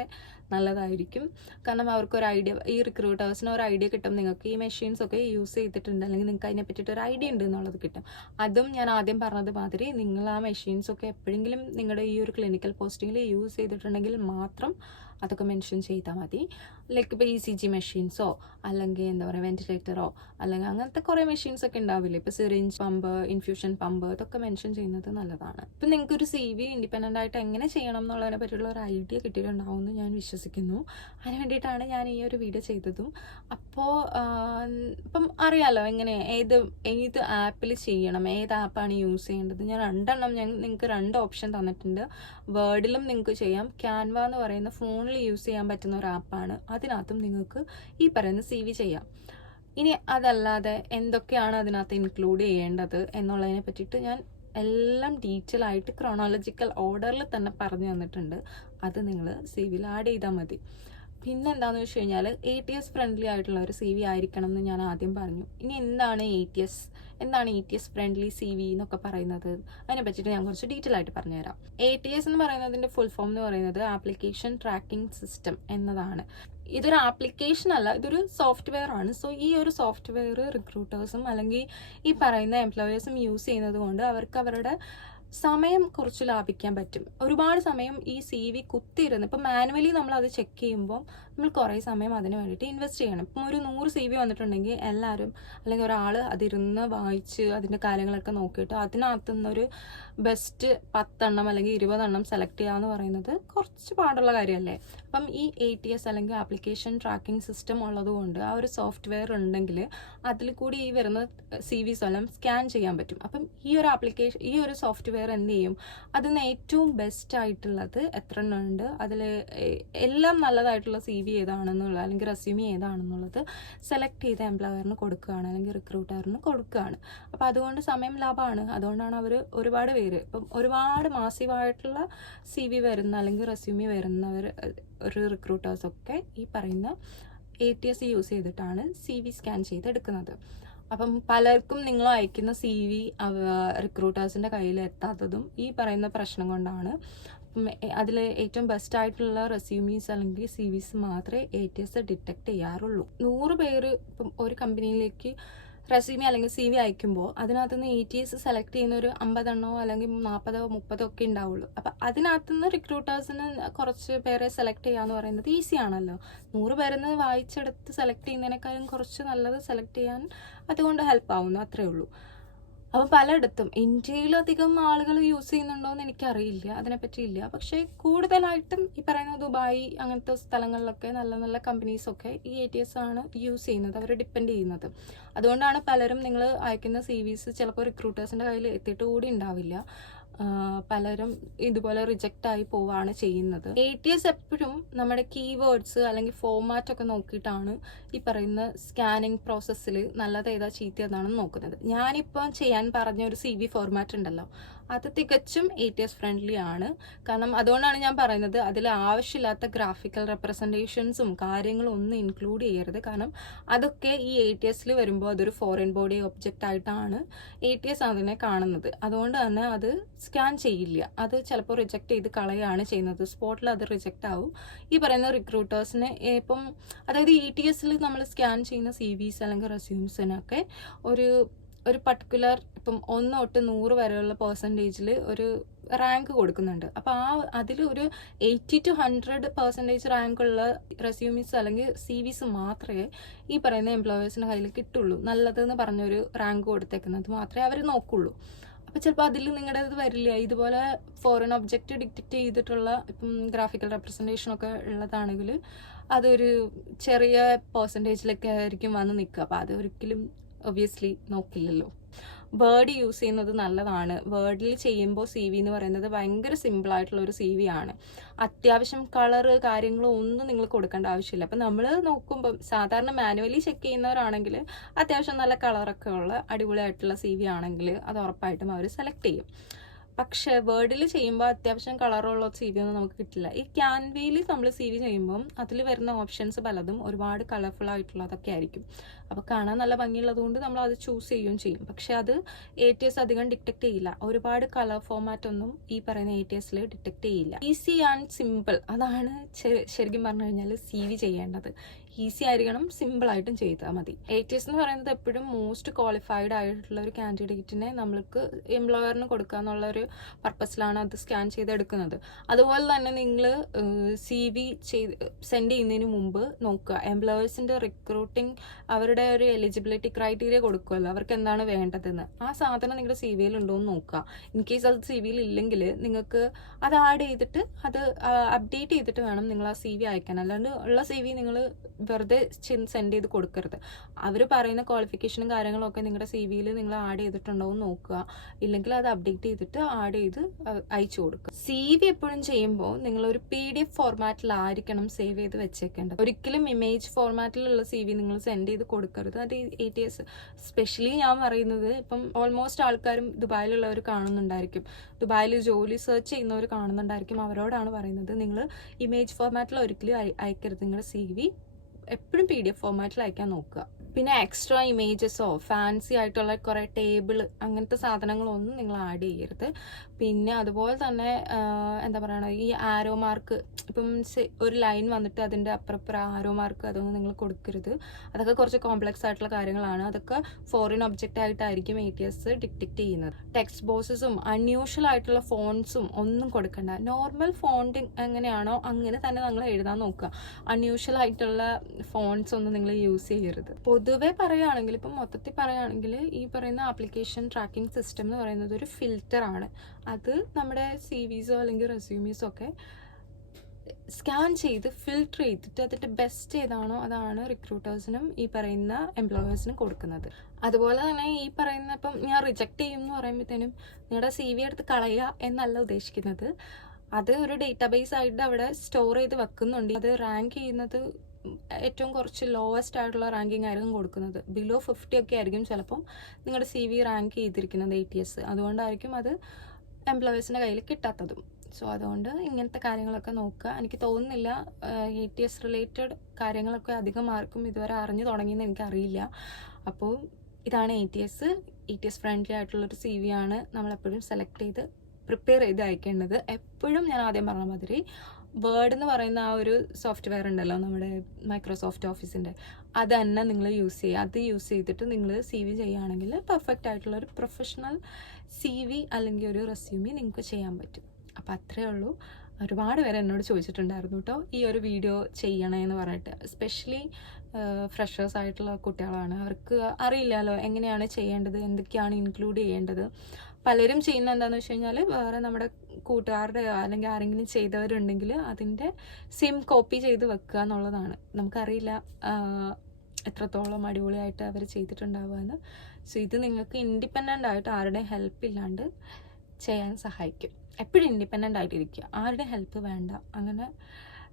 നല്ലതായിരിക്കും. കാരണം അവർക്കൊരു ഐഡിയ ഈ റിക്രൂട്ടേഴ്സിന് ഒരു ഐഡിയ കിട്ടും. നിങ്ങൾക്ക് ഈ മെഷീൻസ് ഒക്കെ യൂസ് ചെയ്തിട്ടുണ്ട്. അല്ലെങ്കിൽ നിങ്ങൾക്ക് അതിനെ പറ്റിയിട്ട് ഒരു ഐഡിയ ഉണ്ട് എന്നുള്ളത് കിട്ടും. അതും ഞാൻ ആദ്യം പറഞ്ഞത് മാതിരി നിങ്ങൾ ആ മെഷീൻസ് ഒക്കെ എപ്പോഴെങ്കിലും നിങ്ങളുടെ ഈ ഒരു ക്ലിനിക്കൽ പോസ്റ്റിങ്ങിൽ യൂസ് ചെയ്തിട്ടുണ്ടെങ്കിൽ മാത്രം അതൊക്കെ മെൻഷൻ ചെയ്താൽ മതി. ലൈക്ക് ഇപ്പോൾ ഇ സി ജി മെഷീൻസോ അല്ലെങ്കിൽ എന്താ പറയുക വെന്റിലേറ്ററോ അല്ലെങ്കിൽ അങ്ങനത്തെ കുറേ മെഷീൻസ് ഒക്കെ ഉണ്ടാവില്ലേ? ഇപ്പോൾ സിറിഞ്ച് പമ്പ് ഇൻഫ്യൂഷൻ പമ്പ് ഇതൊക്കെ മെൻഷൻ ചെയ്യുന്നത് നല്ലതാണ്. ഇപ്പം നിങ്ങൾക്ക് ഒരു സി വി ഇൻഡിപെൻഡന്റ് ആയിട്ട് എങ്ങനെ ചെയ്യണം എന്നുള്ളതിനെ പറ്റിയുള്ള ഒരു ഐഡിയ കിട്ടിയിട്ടുണ്ടാവും എന്ന് ഞാൻ വിശ്വസിക്കുന്നു. അതിന് വേണ്ടിയിട്ടാണ് ഞാൻ ഈ ഒരു വീഡിയോ ചെയ്തതും. അപ്പോൾ ഇപ്പം അറിയാലോ എങ്ങനെ ഏത് ഏത് ആപ്പിൽ ചെയ്യണം ഏത് ആപ്പാണ് യൂസ് ചെയ്യേണ്ടത്. ഞാൻ രണ്ടെണ്ണം ഞാൻ നിങ്ങൾക്ക് രണ്ട് ഓപ്ഷൻ തന്നിട്ടുണ്ട്. വേർഡിലും നിങ്ങൾക്ക് ചെയ്യാം. ക്യാൻവ എന്ന് പറയുന്ന ഫോണിൽ യൂസ് ചെയ്യാൻ പറ്റുന്ന ഒരു ആപ്പാണ് അതിനകത്തും നിങ്ങൾക്ക് ഈ പറയുന്ന സി വി ചെയ്യാം. ഇനി അതല്ലാതെ എന്തൊക്കെയാണ് അതിനകത്ത് ഇൻക്ലൂഡ് ചെയ്യേണ്ടത് എന്നുള്ളതിനെ പറ്റിയിട്ട് ഞാൻ എല്ലാം ഡീറ്റെയിൽ ആയിട്ട് ക്രോണോളജിക്കൽ ഓർഡറിൽ തന്നെ പറഞ്ഞു തന്നിട്ടുണ്ട്. അത് നിങ്ങൾ സി വിയിൽ ആഡ് ചെയ്താൽ മതി. പിന്നെ എന്താണെന്ന് വെച്ച് കഴിഞ്ഞാൽ എ ടി എസ് ഫ്രണ്ട്ലി ആയിട്ടുള്ള ഒരു സി വി ആയിരിക്കണം എന്ന് ഞാൻ ആദ്യം പറഞ്ഞു. ഇനി എന്താണ് എ ടി എസ് എന്താണ് A T S friendly C V എന്നൊക്കെ പറയുന്നത്? അതിനെ പറ്റിയിട്ട് ഞാൻ കുറച്ച് ഡീറ്റെയിൽ ആയിട്ട് പറഞ്ഞുതരാം. എ ടി എസ് എന്ന് പറയുന്നതിന്റെ ഫുൾ ഫോം എന്ന് പറയുന്നത് ആപ്ലിക്കേഷൻ ട്രാക്കിംഗ് സിസ്റ്റം എന്നതാണ്. ഇതൊരു ആപ്ലിക്കേഷൻ അല്ല ഇതൊരു സോഫ്റ്റ്വെയർ ആണ്. സോ ഈ ഒരു സോഫ്റ്റ്വെയർ റിക്രൂട്ടേഴ്സും അല്ലെങ്കിൽ ഈ പറയുന്ന എംപ്ലോയേഴ്സും യൂസ് ചെയ്യുന്നത് കൊണ്ട് അവർക്ക് അവരുടെ സമയം കുറച്ച് ലാഭിക്കാൻ പറ്റും. ഒരുപാട് സമയം ഈ സി വി കുത്തിയിരുന്ന് ഇപ്പം മാനുവലി നമ്മൾ അത് ചെക്ക് ചെയ്യുമ്പോൾ നമ്മൾ കുറേ സമയം അതിന് വേണ്ടിയിട്ട് ഇൻവെസ്റ്റ് ചെയ്യണം. ഇപ്പം ഒരു നൂറ് സി വി വന്നിട്ടുണ്ടെങ്കിൽ എല്ലാവരും അല്ലെങ്കിൽ ഒരാൾ അതിരുന്ന് വായിച്ച് അതിന്റെ കാര്യങ്ങളൊക്കെ നോക്കിയിട്ട് അതിനകത്തു നിന്നൊരു ബെസ്റ്റ് പത്തെണ്ണം അല്ലെങ്കിൽ ഇരുപതെണ്ണം സെലക്ട് ചെയ്യുക എന്ന് പറയുന്നത് കുറച്ച് പാടുള്ള കാര്യമല്ലേ? അപ്പം ഈ എ ടി എസ് അല്ലെങ്കിൽ ആപ്ലിക്കേഷൻ ട്രാക്കിംഗ് സിസ്റ്റം ഉള്ളതുകൊണ്ട് ആ ഒരു സോഫ്റ്റ്വെയർ ഉണ്ടെങ്കിൽ അതിൽ കൂടി ഈ വരുന്ന സി വിസ് എല്ലാം സ്കാൻ ചെയ്യാൻ പറ്റും. അപ്പം ഈ ഒരു ആപ്ലിക്കേഷൻ ഈ ഒരു സോഫ്റ്റ്വെയർ എന്ത് ചെയ്യും? അതിന് ഏറ്റവും ബെസ്റ്റ് ആയിട്ടുള്ളത് എത്ര എണ്ണം ഉണ്ട്? അതിൽ എല്ലാം നല്ലതായിട്ടുള്ള സി വി ഏതാണെന്നുള്ളത് അല്ലെങ്കിൽ റെസ്യൂമി ഏതാണെന്നുള്ളത് സെലക്ട് ചെയ്ത എംപ്ലോയറിന് കൊടുക്കുകയാണ് അല്ലെങ്കിൽ റിക്രൂട്ടറിന് കൊടുക്കുകയാണ്. അപ്പോൾ അതുകൊണ്ട് സമയം ലാഭമാണ്. അതുകൊണ്ടാണ് അവർ ഒരുപാട് പേര് ഇപ്പം ഒരുപാട് മാസീവായിട്ടുള്ള സി വി വരുന്ന അല്ലെങ്കിൽ റെസ്യൂമി വരുന്നവർ ഒരു റിക്രൂട്ടേഴ്സൊക്കെ ഈ പറയുന്ന എ ടി എസ് യൂസ് ചെയ്തിട്ടാണ് സി വി സ്കാൻ ചെയ്തെടുക്കുന്നത്. അപ്പം പലർക്കും നിങ്ങൾ അയക്കുന്ന സി വി റിക്രൂട്ടേഴ്സിന്റെ കയ്യിൽ എത്താത്തതും ഈ പറയുന്ന പ്രശ്നം കൊണ്ടാണ്. അതിൽ ഏറ്റവും ബെസ്റ്റ് ആയിട്ടുള്ള റെസ്യൂമീസ് അല്ലെങ്കിൽ സി വിസ് മാത്രമേ എ ടി എസ് ഡിറ്റക്ട് ചെയ്യാറുള്ളൂ. നൂറ് പേര് ഇപ്പം ഒരു കമ്പനിയിലേക്ക് റെസ്യൂമി അല്ലെങ്കിൽ സി വി അയക്കുമ്പോൾ അതിനകത്ത് നിന്ന് എ ടി എസ് സെലക്ട് ചെയ്യുന്ന ഒരു അമ്പതെണ്ണോ അല്ലെങ്കിൽ നാൽപ്പതോ മുപ്പതോ ഒക്കെ ഉണ്ടാവുള്ളൂ. അപ്പം അതിനകത്ത് നിന്ന് റിക്രൂട്ടേഴ്സിന് കുറച്ച് പേരെ സെലക്ട് ചെയ്യുക എന്ന് പറയുന്നത് ഈസി ആണല്ലോ. നൂറ് പേരെന്ന് വായിച്ചെടുത്ത് സെലക്ട് ചെയ്യുന്നതിനേക്കാളും കുറച്ച് നല്ലത് സെലക്ട് ചെയ്യാൻ അതുകൊണ്ട് ഹെൽപ്പ് ആവുന്നു അത്രേ ഉള്ളൂ. അപ്പോൾ പലയിടത്തും ഇന്ത്യയിലധികം ആളുകൾ യൂസ് ചെയ്യുന്നുണ്ടോ എന്ന് എനിക്കറിയില്ല അതിനെപ്പറ്റി ഇല്ല പക്ഷേ കൂടുതലായിട്ടും ഈ പറയുന്ന ദുബായ് അങ്ങനത്തെ സ്ഥലങ്ങളിലൊക്കെ നല്ല നല്ല കമ്പനീസൊക്കെ ഈ എ ടി എസ് ആണ് യൂസ് ചെയ്യുന്നത് അവർ ഡിപ്പെൻഡ് ചെയ്യുന്നത്. അതുകൊണ്ടാണ് പലരും നിങ്ങൾ അയക്കുന്ന സി വിസ് ചിലപ്പോൾ റിക്രൂട്ടേഴ്സിന്റെ കയ്യിൽ എത്തിയിട്ട് കൂടി ഉണ്ടാവില്ല. പലരും ഇതുപോലെ റിജക്റ്റ് ആയി പോവാണ് ചെയ്യുന്നത്. എ ടി എസ് എപ്പോഴും നമ്മുടെ കീവേഡ്സ് അല്ലെങ്കിൽ ഫോമാറ്റ് ഒക്കെ നോക്കിയിട്ടാണ് ഈ പറയുന്ന സ്കാനിങ് പ്രോസസ്സിൽ നല്ലത് ഏതാ ചീത്ത ഏതാണെന്ന് നോക്കുന്നത്. ഞാനിപ്പോൾ ചെയ്യാൻ പറഞ്ഞ ഒരു സി വി ഫോർമാറ്റ് ഉണ്ടല്ലോ. അത് തികച്ചും എ ടി എസ് ഫ്രണ്ട്ലി ആണ്. കാരണം അതുകൊണ്ടാണ് ഞാൻ പറയുന്നത് അതിൽ ആവശ്യമില്ലാത്ത ഗ്രാഫിക്കൽ റെപ്രസെന്റേഷൻസും കാര്യങ്ങളും ഒന്നും ഇൻക്ലൂഡ് ചെയ്യരുത്. കാരണം അതൊക്കെ ഈ എ ടി എസിൽ വരുമ്പോൾ അതൊരു ഫോറിൻ ബോഡി ഒബ്ജക്റ്റ് ആയിട്ടാണ് എ ടി എസ് അതിനെ കാണുന്നത്. അതുകൊണ്ട് തന്നെ അത് സ്കാൻ ചെയ്യില്ല. അത് ചിലപ്പോൾ റിജക്റ്റ് ചെയ്ത് കളയാണ് ചെയ്യുന്നത്. സ്പോട്ടിൽ അത് റിജക്റ്റ് ആവും. ഈ പറയുന്ന റിക്രൂട്ടേഴ്സിനെ ഇപ്പം അതായത് ഇ ടി എസിൽ നമ്മൾ സ്കാൻ ചെയ്യുന്ന സി വിസ് അല്ലെങ്കിൽ റെസ്യൂംസിനൊക്കെ ഒരു ഒരു പർട്ടിക്കുലർ ഇപ്പം ഒന്ന് തൊട്ട് നൂറ് വരെയുള്ള പേഴ്സന്റേജിൽ ഒരു റാങ്ക് കൊടുക്കുന്നുണ്ട്. അപ്പോൾ ആ അതിൽ ഒരു എയ്റ്റി ടു ഹൺഡ്രഡ് പെർസെന്റേജ് റാങ്കുള്ള റെസ്യൂമീസ് അല്ലെങ്കിൽ സി വിസ് മാത്രമേ ഈ പറയുന്ന എംപ്ലോയേഴ്സിന്റെ കയ്യിൽ കിട്ടുള്ളൂ. നല്ലതെന്ന് പറഞ്ഞൊരു റാങ്ക് കൊടുത്തേക്കുന്നത് മാത്രമേ അവർ നോക്കുള്ളൂ. അപ്പോൾ ചിലപ്പോൾ അതിൽ നിങ്ങളുടെ ഇത് വരില്ല. ഇതുപോലെ ഫോറിൻ ഒബ്ജക്റ്റ് ഡിറ്റക്ട് ചെയ്തിട്ടുള്ള ഇപ്പം ഗ്രാഫിക്കൽ റെപ്രസെന്റേഷൻ ഒക്കെ ഉള്ളതാണെങ്കിൽ അതൊരു ചെറിയ പെർസെന്റേജിലൊക്കെ ആയിരിക്കും വന്ന് നിൽക്കുക. അപ്പോൾ അത് ഒരിക്കലും ഒബ്വിയസ്ലി നോക്കില്ലല്ലോ. വേർഡ് യൂസ് ചെയ്യുന്നത് നല്ലതാണ്. വേർഡിൽ ചെയ്യുമ്പോൾ സി വി എന്ന് പറയുന്നത് ഭയങ്കര സിമ്പിൾ ആയിട്ടുള്ള ഒരു സി വി ആണ്. അത്യാവശ്യം കളറ് കാര്യങ്ങളും ഒന്നും നിങ്ങൾ കൊടുക്കേണ്ട ആവശ്യമില്ല. അപ്പം നമ്മൾ നോക്കുമ്പോൾ സാധാരണ മാനുവലി ചെക്ക് ചെയ്യുന്നവരാണെങ്കിൽ അത്യാവശ്യം നല്ല കളറൊക്കെ ഉള്ള അടിപൊളിയായിട്ടുള്ള സി വി ആണെങ്കിൽ അത് ഉറപ്പായിട്ടും അവർ സെലക്ട് ചെയ്യും. പക്ഷേ വേർഡിൽ ചെയ്യുമ്പോൾ അത്യാവശ്യം കളറുള്ള സി വി ഒന്നും നമുക്ക് കിട്ടില്ല. ഈ ക്യാൻവയിൽ നമ്മൾ സി വി ചെയ്യുമ്പം അതിൽ വരുന്ന ഓപ്ഷൻസ് പലതും ഒരുപാട് കളർഫുൾ ആയിട്ടുള്ളതൊക്കെ ആയിരിക്കും. അപ്പോൾ കാണാൻ നല്ല ഭംഗിയുള്ളതുകൊണ്ട് നമ്മൾ അത് ചൂസ് ചെയ്യുകയും ചെയ്യും. പക്ഷേ അത് എ ടി എസ് അധികം ഡിറ്റക്ട് ചെയ്യില്ല. ഒരുപാട് കളർ ഫോമാറ്റ് ഒന്നും ഈ പറയുന്ന എ ടി എസിൽ ഡിറ്റക്ട് ചെയ്യില്ല. ഈസി ആൻഡ് സിമ്പിൾ അതാണ് ശരിക്കും പറഞ്ഞു കഴിഞ്ഞാൽ സി വി ചെയ്യേണ്ടത്. ഈസി ആയിരിക്കണം സിമ്പിൾ ആയിട്ടും ചെയ്താൽ മതി. എ എന്ന് പറയുന്നത് എപ്പോഴും മോസ്റ്റ് ക്വാളിഫൈഡ് ആയിട്ടുള്ള ഒരു കാൻഡിഡേറ്റിനെ നമ്മൾക്ക് എംപ്ലോയറിന് കൊടുക്കുക എന്നുള്ള ഒരു പർപ്പസിലാണ് അത് സ്കാൻ ചെയ്തെടുക്കുന്നത്. അതുപോലെ തന്നെ നിങ്ങൾ സി വി ചെയ്ത് സെൻഡ് ചെയ്യുന്നതിന് മുമ്പ് നോക്കുക. എംപ്ലോയേഴ്സിന്റെ റിക്രൂട്ടിംഗ് അവരുടെ ഒരു എലിജിബിലിറ്റി ക്രൈറ്റീരിയ കൊടുക്കുമല്ലോ അവർക്ക് എന്താണ് വേണ്ടതെന്ന്. ആ സാധനം നിങ്ങളുടെ സി വിയിൽ ഉണ്ടോ എന്ന് നോക്കുക. ഇൻ കേസ് അത് സി വിയിൽ ഇല്ലെങ്കിൽ നിങ്ങൾക്ക് അത് ആഡ് ചെയ്തിട്ട് അത് അപ്ഡേറ്റ് ചെയ്തിട്ട് വേണം നിങ്ങൾ ആ സി വി അയക്കാൻ. അല്ലാണ്ട് ഉള്ള സി വി നിങ്ങൾ വെറുതെ സെൻഡ് ചെയ്ത് കൊടുക്കരുത്. അവർ പറയുന്ന ക്വാളിഫിക്കേഷനും കാര്യങ്ങളൊക്കെ നിങ്ങളുടെ സി വിയിൽ നിങ്ങൾ ആഡ് ചെയ്തിട്ടുണ്ടോ എന്ന് നോക്കുക. ഇല്ലെങ്കിൽ അത് അപ്ഡേറ്റ് ചെയ്തിട്ട് ആഡ് ചെയ്ത് അയച്ചു കൊടുക്കുക. സി വി എപ്പോഴും ചെയ്യുമ്പോൾ നിങ്ങൾ ഒരു പി ഡി എഫ് ഫോർമാറ്റിലായിരിക്കണം സേവ് ചെയ്ത് വെച്ചേക്കേണ്ടത്. ഒരിക്കലും ഇമേജ് ഫോർമാറ്റിലുള്ള സി വി നിങ്ങൾ സെൻഡ് ചെയ്ത് കൊടുക്കരുത്. അത് എ ടി എസ് സ്പെഷ്യലി ഞാൻ പറയുന്നത് ഇപ്പം ഓൾമോസ്റ്റ് ആൾക്കാരും ദുബായിലുള്ളവർ കാണുന്നുണ്ടായിരിക്കും. ദുബായിൽ ജോലി സെർച്ച് ചെയ്യുന്നവർ കാണുന്നുണ്ടായിരിക്കും. അവരോടാണ് പറയുന്നത് നിങ്ങൾ ഇമേജ് ഫോർമാറ്റിൽ ഒരിക്കലും അയക്കരുത് നിങ്ങളുടെ സി വി എപ്പോഴും പി ഡി എഫ് ഫോർമാറ്റിൽ അയക്കാൻ നോക്കുക. പിന്നെ എക്സ്ട്രാ ഇമേജസോ ഫാൻസി ആയിട്ടുള്ള കുറേ ടേബിൾ അങ്ങനത്തെ സാധനങ്ങളൊന്നും നിങ്ങൾ ആഡ് ചെയ്യരുത്. പിന്നെ അതുപോലെ തന്നെ എന്താ പറയുക ഈ ആരോ മാർക്ക് ഇപ്പം ഒരു ലൈൻ വന്നിട്ട് അതിന്റെ അപ്പുറപ്പുറം ആരോ മാർക്ക് അതൊന്നും നിങ്ങൾ കൊടുക്കരുത്. അതൊക്കെ കുറച്ച് കോംപ്ലക്സ് ആയിട്ടുള്ള കാര്യങ്ങളാണ്. അതൊക്കെ ഫോറിൻ ഒബ്ജക്റ്റ് ആയിട്ടായിരിക്കും എ ടി എസ് ഡിക്റ്റിക്റ്റ് ചെയ്യുന്നത്. ടെക്സ്റ്റ് ബോക്സസും അൺയൂഷ്വൽ ആയിട്ടുള്ള ഫോൺസും ഒന്നും കൊടുക്കണ്ട. നോർമൽ ഫോണ്ടിങ് എങ്ങനെയാണോ അങ്ങനെ തന്നെ നിങ്ങൾ എഴുതാൻ നോക്കുക. അൺയൂഷ്വൽ ആയിട്ടുള്ള ഫോൺസ് ഒന്നും നിങ്ങൾ യൂസ് ചെയ്യരുത്. പൊതുവെ പറയുകയാണെങ്കിൽ ഇപ്പം മൊത്തത്തിൽ പറയുകയാണെങ്കിൽ ഈ പറയുന്ന ആപ്ലിക്കേഷൻ ട്രാക്കിംഗ് സിസ്റ്റം എന്ന് പറയുന്നത് ഒരു ഫിൽറ്റർ ആണ്. അത് നമ്മുടെ സി വിസോ അല്ലെങ്കിൽ റെസ്യൂമീസോ ഒക്കെ സ്കാൻ ചെയ്ത് ഫിൽട്ടർ ചെയ്തിട്ട് അതിന്റെ ബെസ്റ്റ് ഏതാണോ അതാണ് റിക്രൂട്ടേഴ്സിനും ഈ പറയുന്ന എംപ്ലോയേഴ്സിനും കൊടുക്കുന്നത്. അതുപോലെ തന്നെ ഈ പറയുന്ന ഇപ്പം ഞാൻ റിജക്റ്റ് ചെയ്യും എന്ന് പറയുമ്പോഴത്തേനും നിങ്ങളുടെ സി വി എടുത്ത് കളയുക എന്നല്ല ഉദ്ദേശിക്കുന്നത്. അത് ഒരു ഡേറ്റാബേസ് ആയിട്ട് അവിടെ സ്റ്റോർ ചെയ്ത് വെക്കുന്നുണ്ട്. അത് റാങ്ക് ചെയ്യുന്നത് ഏറ്റവും കുറച്ച് ലോവസ്റ്റ് ആയിട്ടുള്ള റാങ്കിങ് ആയിരിക്കും കൊടുക്കുന്നത്. ബിലോ ഫിഫ്റ്റി ഒക്കെ ആയിരിക്കും ചിലപ്പം നിങ്ങളുടെ സി വി റാങ്ക് ചെയ്തിരിക്കുന്നത് എ ടി എസ് അതുകൊണ്ടായിരിക്കും അത് എംപ്ലോയേഴ്സിന്റെ കയ്യിൽ കിട്ടാത്തതും. സോ അതുകൊണ്ട് ഇങ്ങനത്തെ കാര്യങ്ങളൊക്കെ നോക്കുക. എനിക്ക് തോന്നുന്നില്ല ഇ ടി എസ് റിലേറ്റഡ് കാര്യങ്ങളൊക്കെ അധികം ആർക്കും ഇതുവരെ അറിഞ്ഞു തുടങ്ങിയെന്ന് എനിക്കറിയില്ല. അപ്പോൾ ഇതാണ് A T S E T S friendly ആയിട്ടുള്ളൊരു സി വി ആണ് നമ്മളെപ്പോഴും സെലക്ട് ചെയ്ത് പ്രിപ്പയർ ചെയ്ത് അയക്കേണ്ടത്. എപ്പോഴും ഞാൻ ആദ്യം പറഞ്ഞ മാതിരി വേർഡ് എന്ന് പറയുന്ന ആ ഒരു സോഫ്റ്റ്വെയർ ഉണ്ടല്ലോ നമ്മുടെ മൈക്രോസോഫ്റ്റ് ഓഫീസിന്റെ അത് തന്നെ നിങ്ങൾ യൂസ് ചെയ്യുക. അത് യൂസ് ചെയ്തിട്ട് നിങ്ങൾ സി വി ചെയ്യുകയാണെങ്കിൽ പെർഫെക്റ്റ് ആയിട്ടുള്ള ഒരു പ്രൊഫഷണൽ സി വി അല്ലെങ്കിൽ ഒരു റെസ്യൂമി നിങ്ങൾക്ക് ചെയ്യാൻ പറ്റും. അപ്പോൾ അത്രയേ ഉള്ളൂ. ഒരുപാട് പേര് എന്നോട് ചോദിച്ചിട്ടുണ്ടായിരുന്നു കേട്ടോ ഈ ഒരു വീഡിയോ ചെയ്യണേ എന്ന് പറഞ്ഞിട്ട് സ്പെഷ്യലി ഫ്രഷേഴ്സ് ആയിട്ടുള്ള കുട്ടികളാണ്. അവർക്ക് അറിയില്ലല്ലോ എങ്ങനെയാണ് ചെയ്യേണ്ടത് എന്തൊക്കെയാണ് ഇൻക്ലൂഡ് ചെയ്യേണ്ടത്. പലരും ചെയ്യുന്ന എന്താണെന്ന് വെച്ച് കഴിഞ്ഞാൽ വേറെ നമ്മുടെ കൂട്ടുകാരുടെ അല്ലെങ്കിൽ ആരെങ്കിലും ചെയ്തവരുണ്ടെങ്കിൽ അതിന്റെ സിം കോപ്പി ചെയ്ത് വെക്കുക എന്നുള്ളതാണ്. നമുക്കറിയില്ല എത്രത്തോളം അടിപൊളിയായിട്ട് അവർ ചെയ്തിട്ടുണ്ടാവുകയെന്ന്. സോ ഇത് നിങ്ങൾക്ക് ഇൻഡിപെൻഡന്റ് ആയിട്ട് ആരുടെയും ഹെൽപ്പ് ഇല്ലാണ്ട് ചെയ്യാൻ സഹായിക്കും. എപ്പോഴും ഇൻഡിപെൻഡന്റ് ആയിട്ടിരിക്കുക. ആരുടെ ഹെൽപ്പ് വേണ്ട. അങ്ങനെ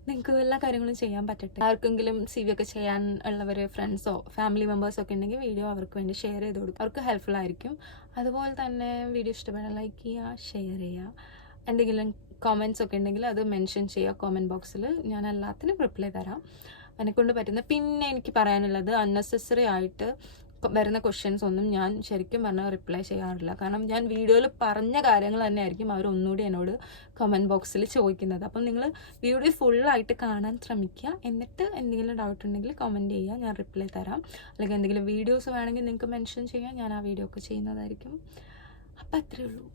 നിങ്ങൾക്ക് എല്ലാ കാര്യങ്ങളും ചെയ്യാൻ പറ്റട്ടെ. ആർക്കെങ്കിലും സി വി ഒക്കെ ചെയ്യാൻ ഉള്ളവർ ഫ്രണ്ട്സോ ഫാമിലി മെമ്പേഴ്സോ ഒക്കെ ഉണ്ടെങ്കിൽ വീഡിയോ അവർക്ക് വേണ്ടി ഷെയർ ചെയ്ത് കൊടുക്കും അവർക്ക് ഹെൽപ്ഫുൾ ആയിരിക്കും. അതുപോലെ തന്നെ വീഡിയോ ഇഷ്ടപ്പെടാൻ ലൈക്ക് ചെയ്യുക ഷെയർ ചെയ്യുക. എന്തെങ്കിലും കോമെന്റ്സ് ഒക്കെ ഉണ്ടെങ്കിൽ അത് മെൻഷൻ ചെയ്യുക. കോമെന്റ് ബോക്സിൽ ഞാൻ എല്ലാത്തിനും റിപ്ലൈ തരാം. എന്നെക്കൊണ്ട് പറ്റുന്ന. പിന്നെ എനിക്ക് പറയാനുള്ളത് അൺനെസസറി ആയിട്ട് വരുന്ന ക്വസ്റ്റ്യൻസ് ഒന്നും ഞാൻ ശരിക്കും പറഞ്ഞാൽ റിപ്ലൈ ചെയ്യാറില്ല. കാരണം ഞാൻ വീഡിയോയിൽ പറഞ്ഞ കാര്യങ്ങൾ തന്നെ ആയിരിക്കും അവർ ഒന്നുകൂടി എന്നോട് കമന്റ് ബോക്സിൽ ചോദിക്കുന്നത്. അപ്പം നിങ്ങൾ വീഡിയോ ഫുള്ളായിട്ട് കാണാൻ ശ്രമിക്കുക. എന്നിട്ട് എന്തെങ്കിലും ഡൗട്ട് ഉണ്ടെങ്കിൽ കമന്റ് ചെയ്യുക. ഞാൻ റിപ്ലൈ തരാം. അല്ലെങ്കിൽ എന്തെങ്കിലും വീഡിയോസ് വേണമെങ്കിൽ നിങ്ങൾക്ക് മെൻഷൻ ചെയ്യാം. ഞാൻ ആ വീഡിയോ ഒക്കെ ചെയ്യുന്നതായിരിക്കും. അപ്പം അത്രയേ ഉള്ളൂ.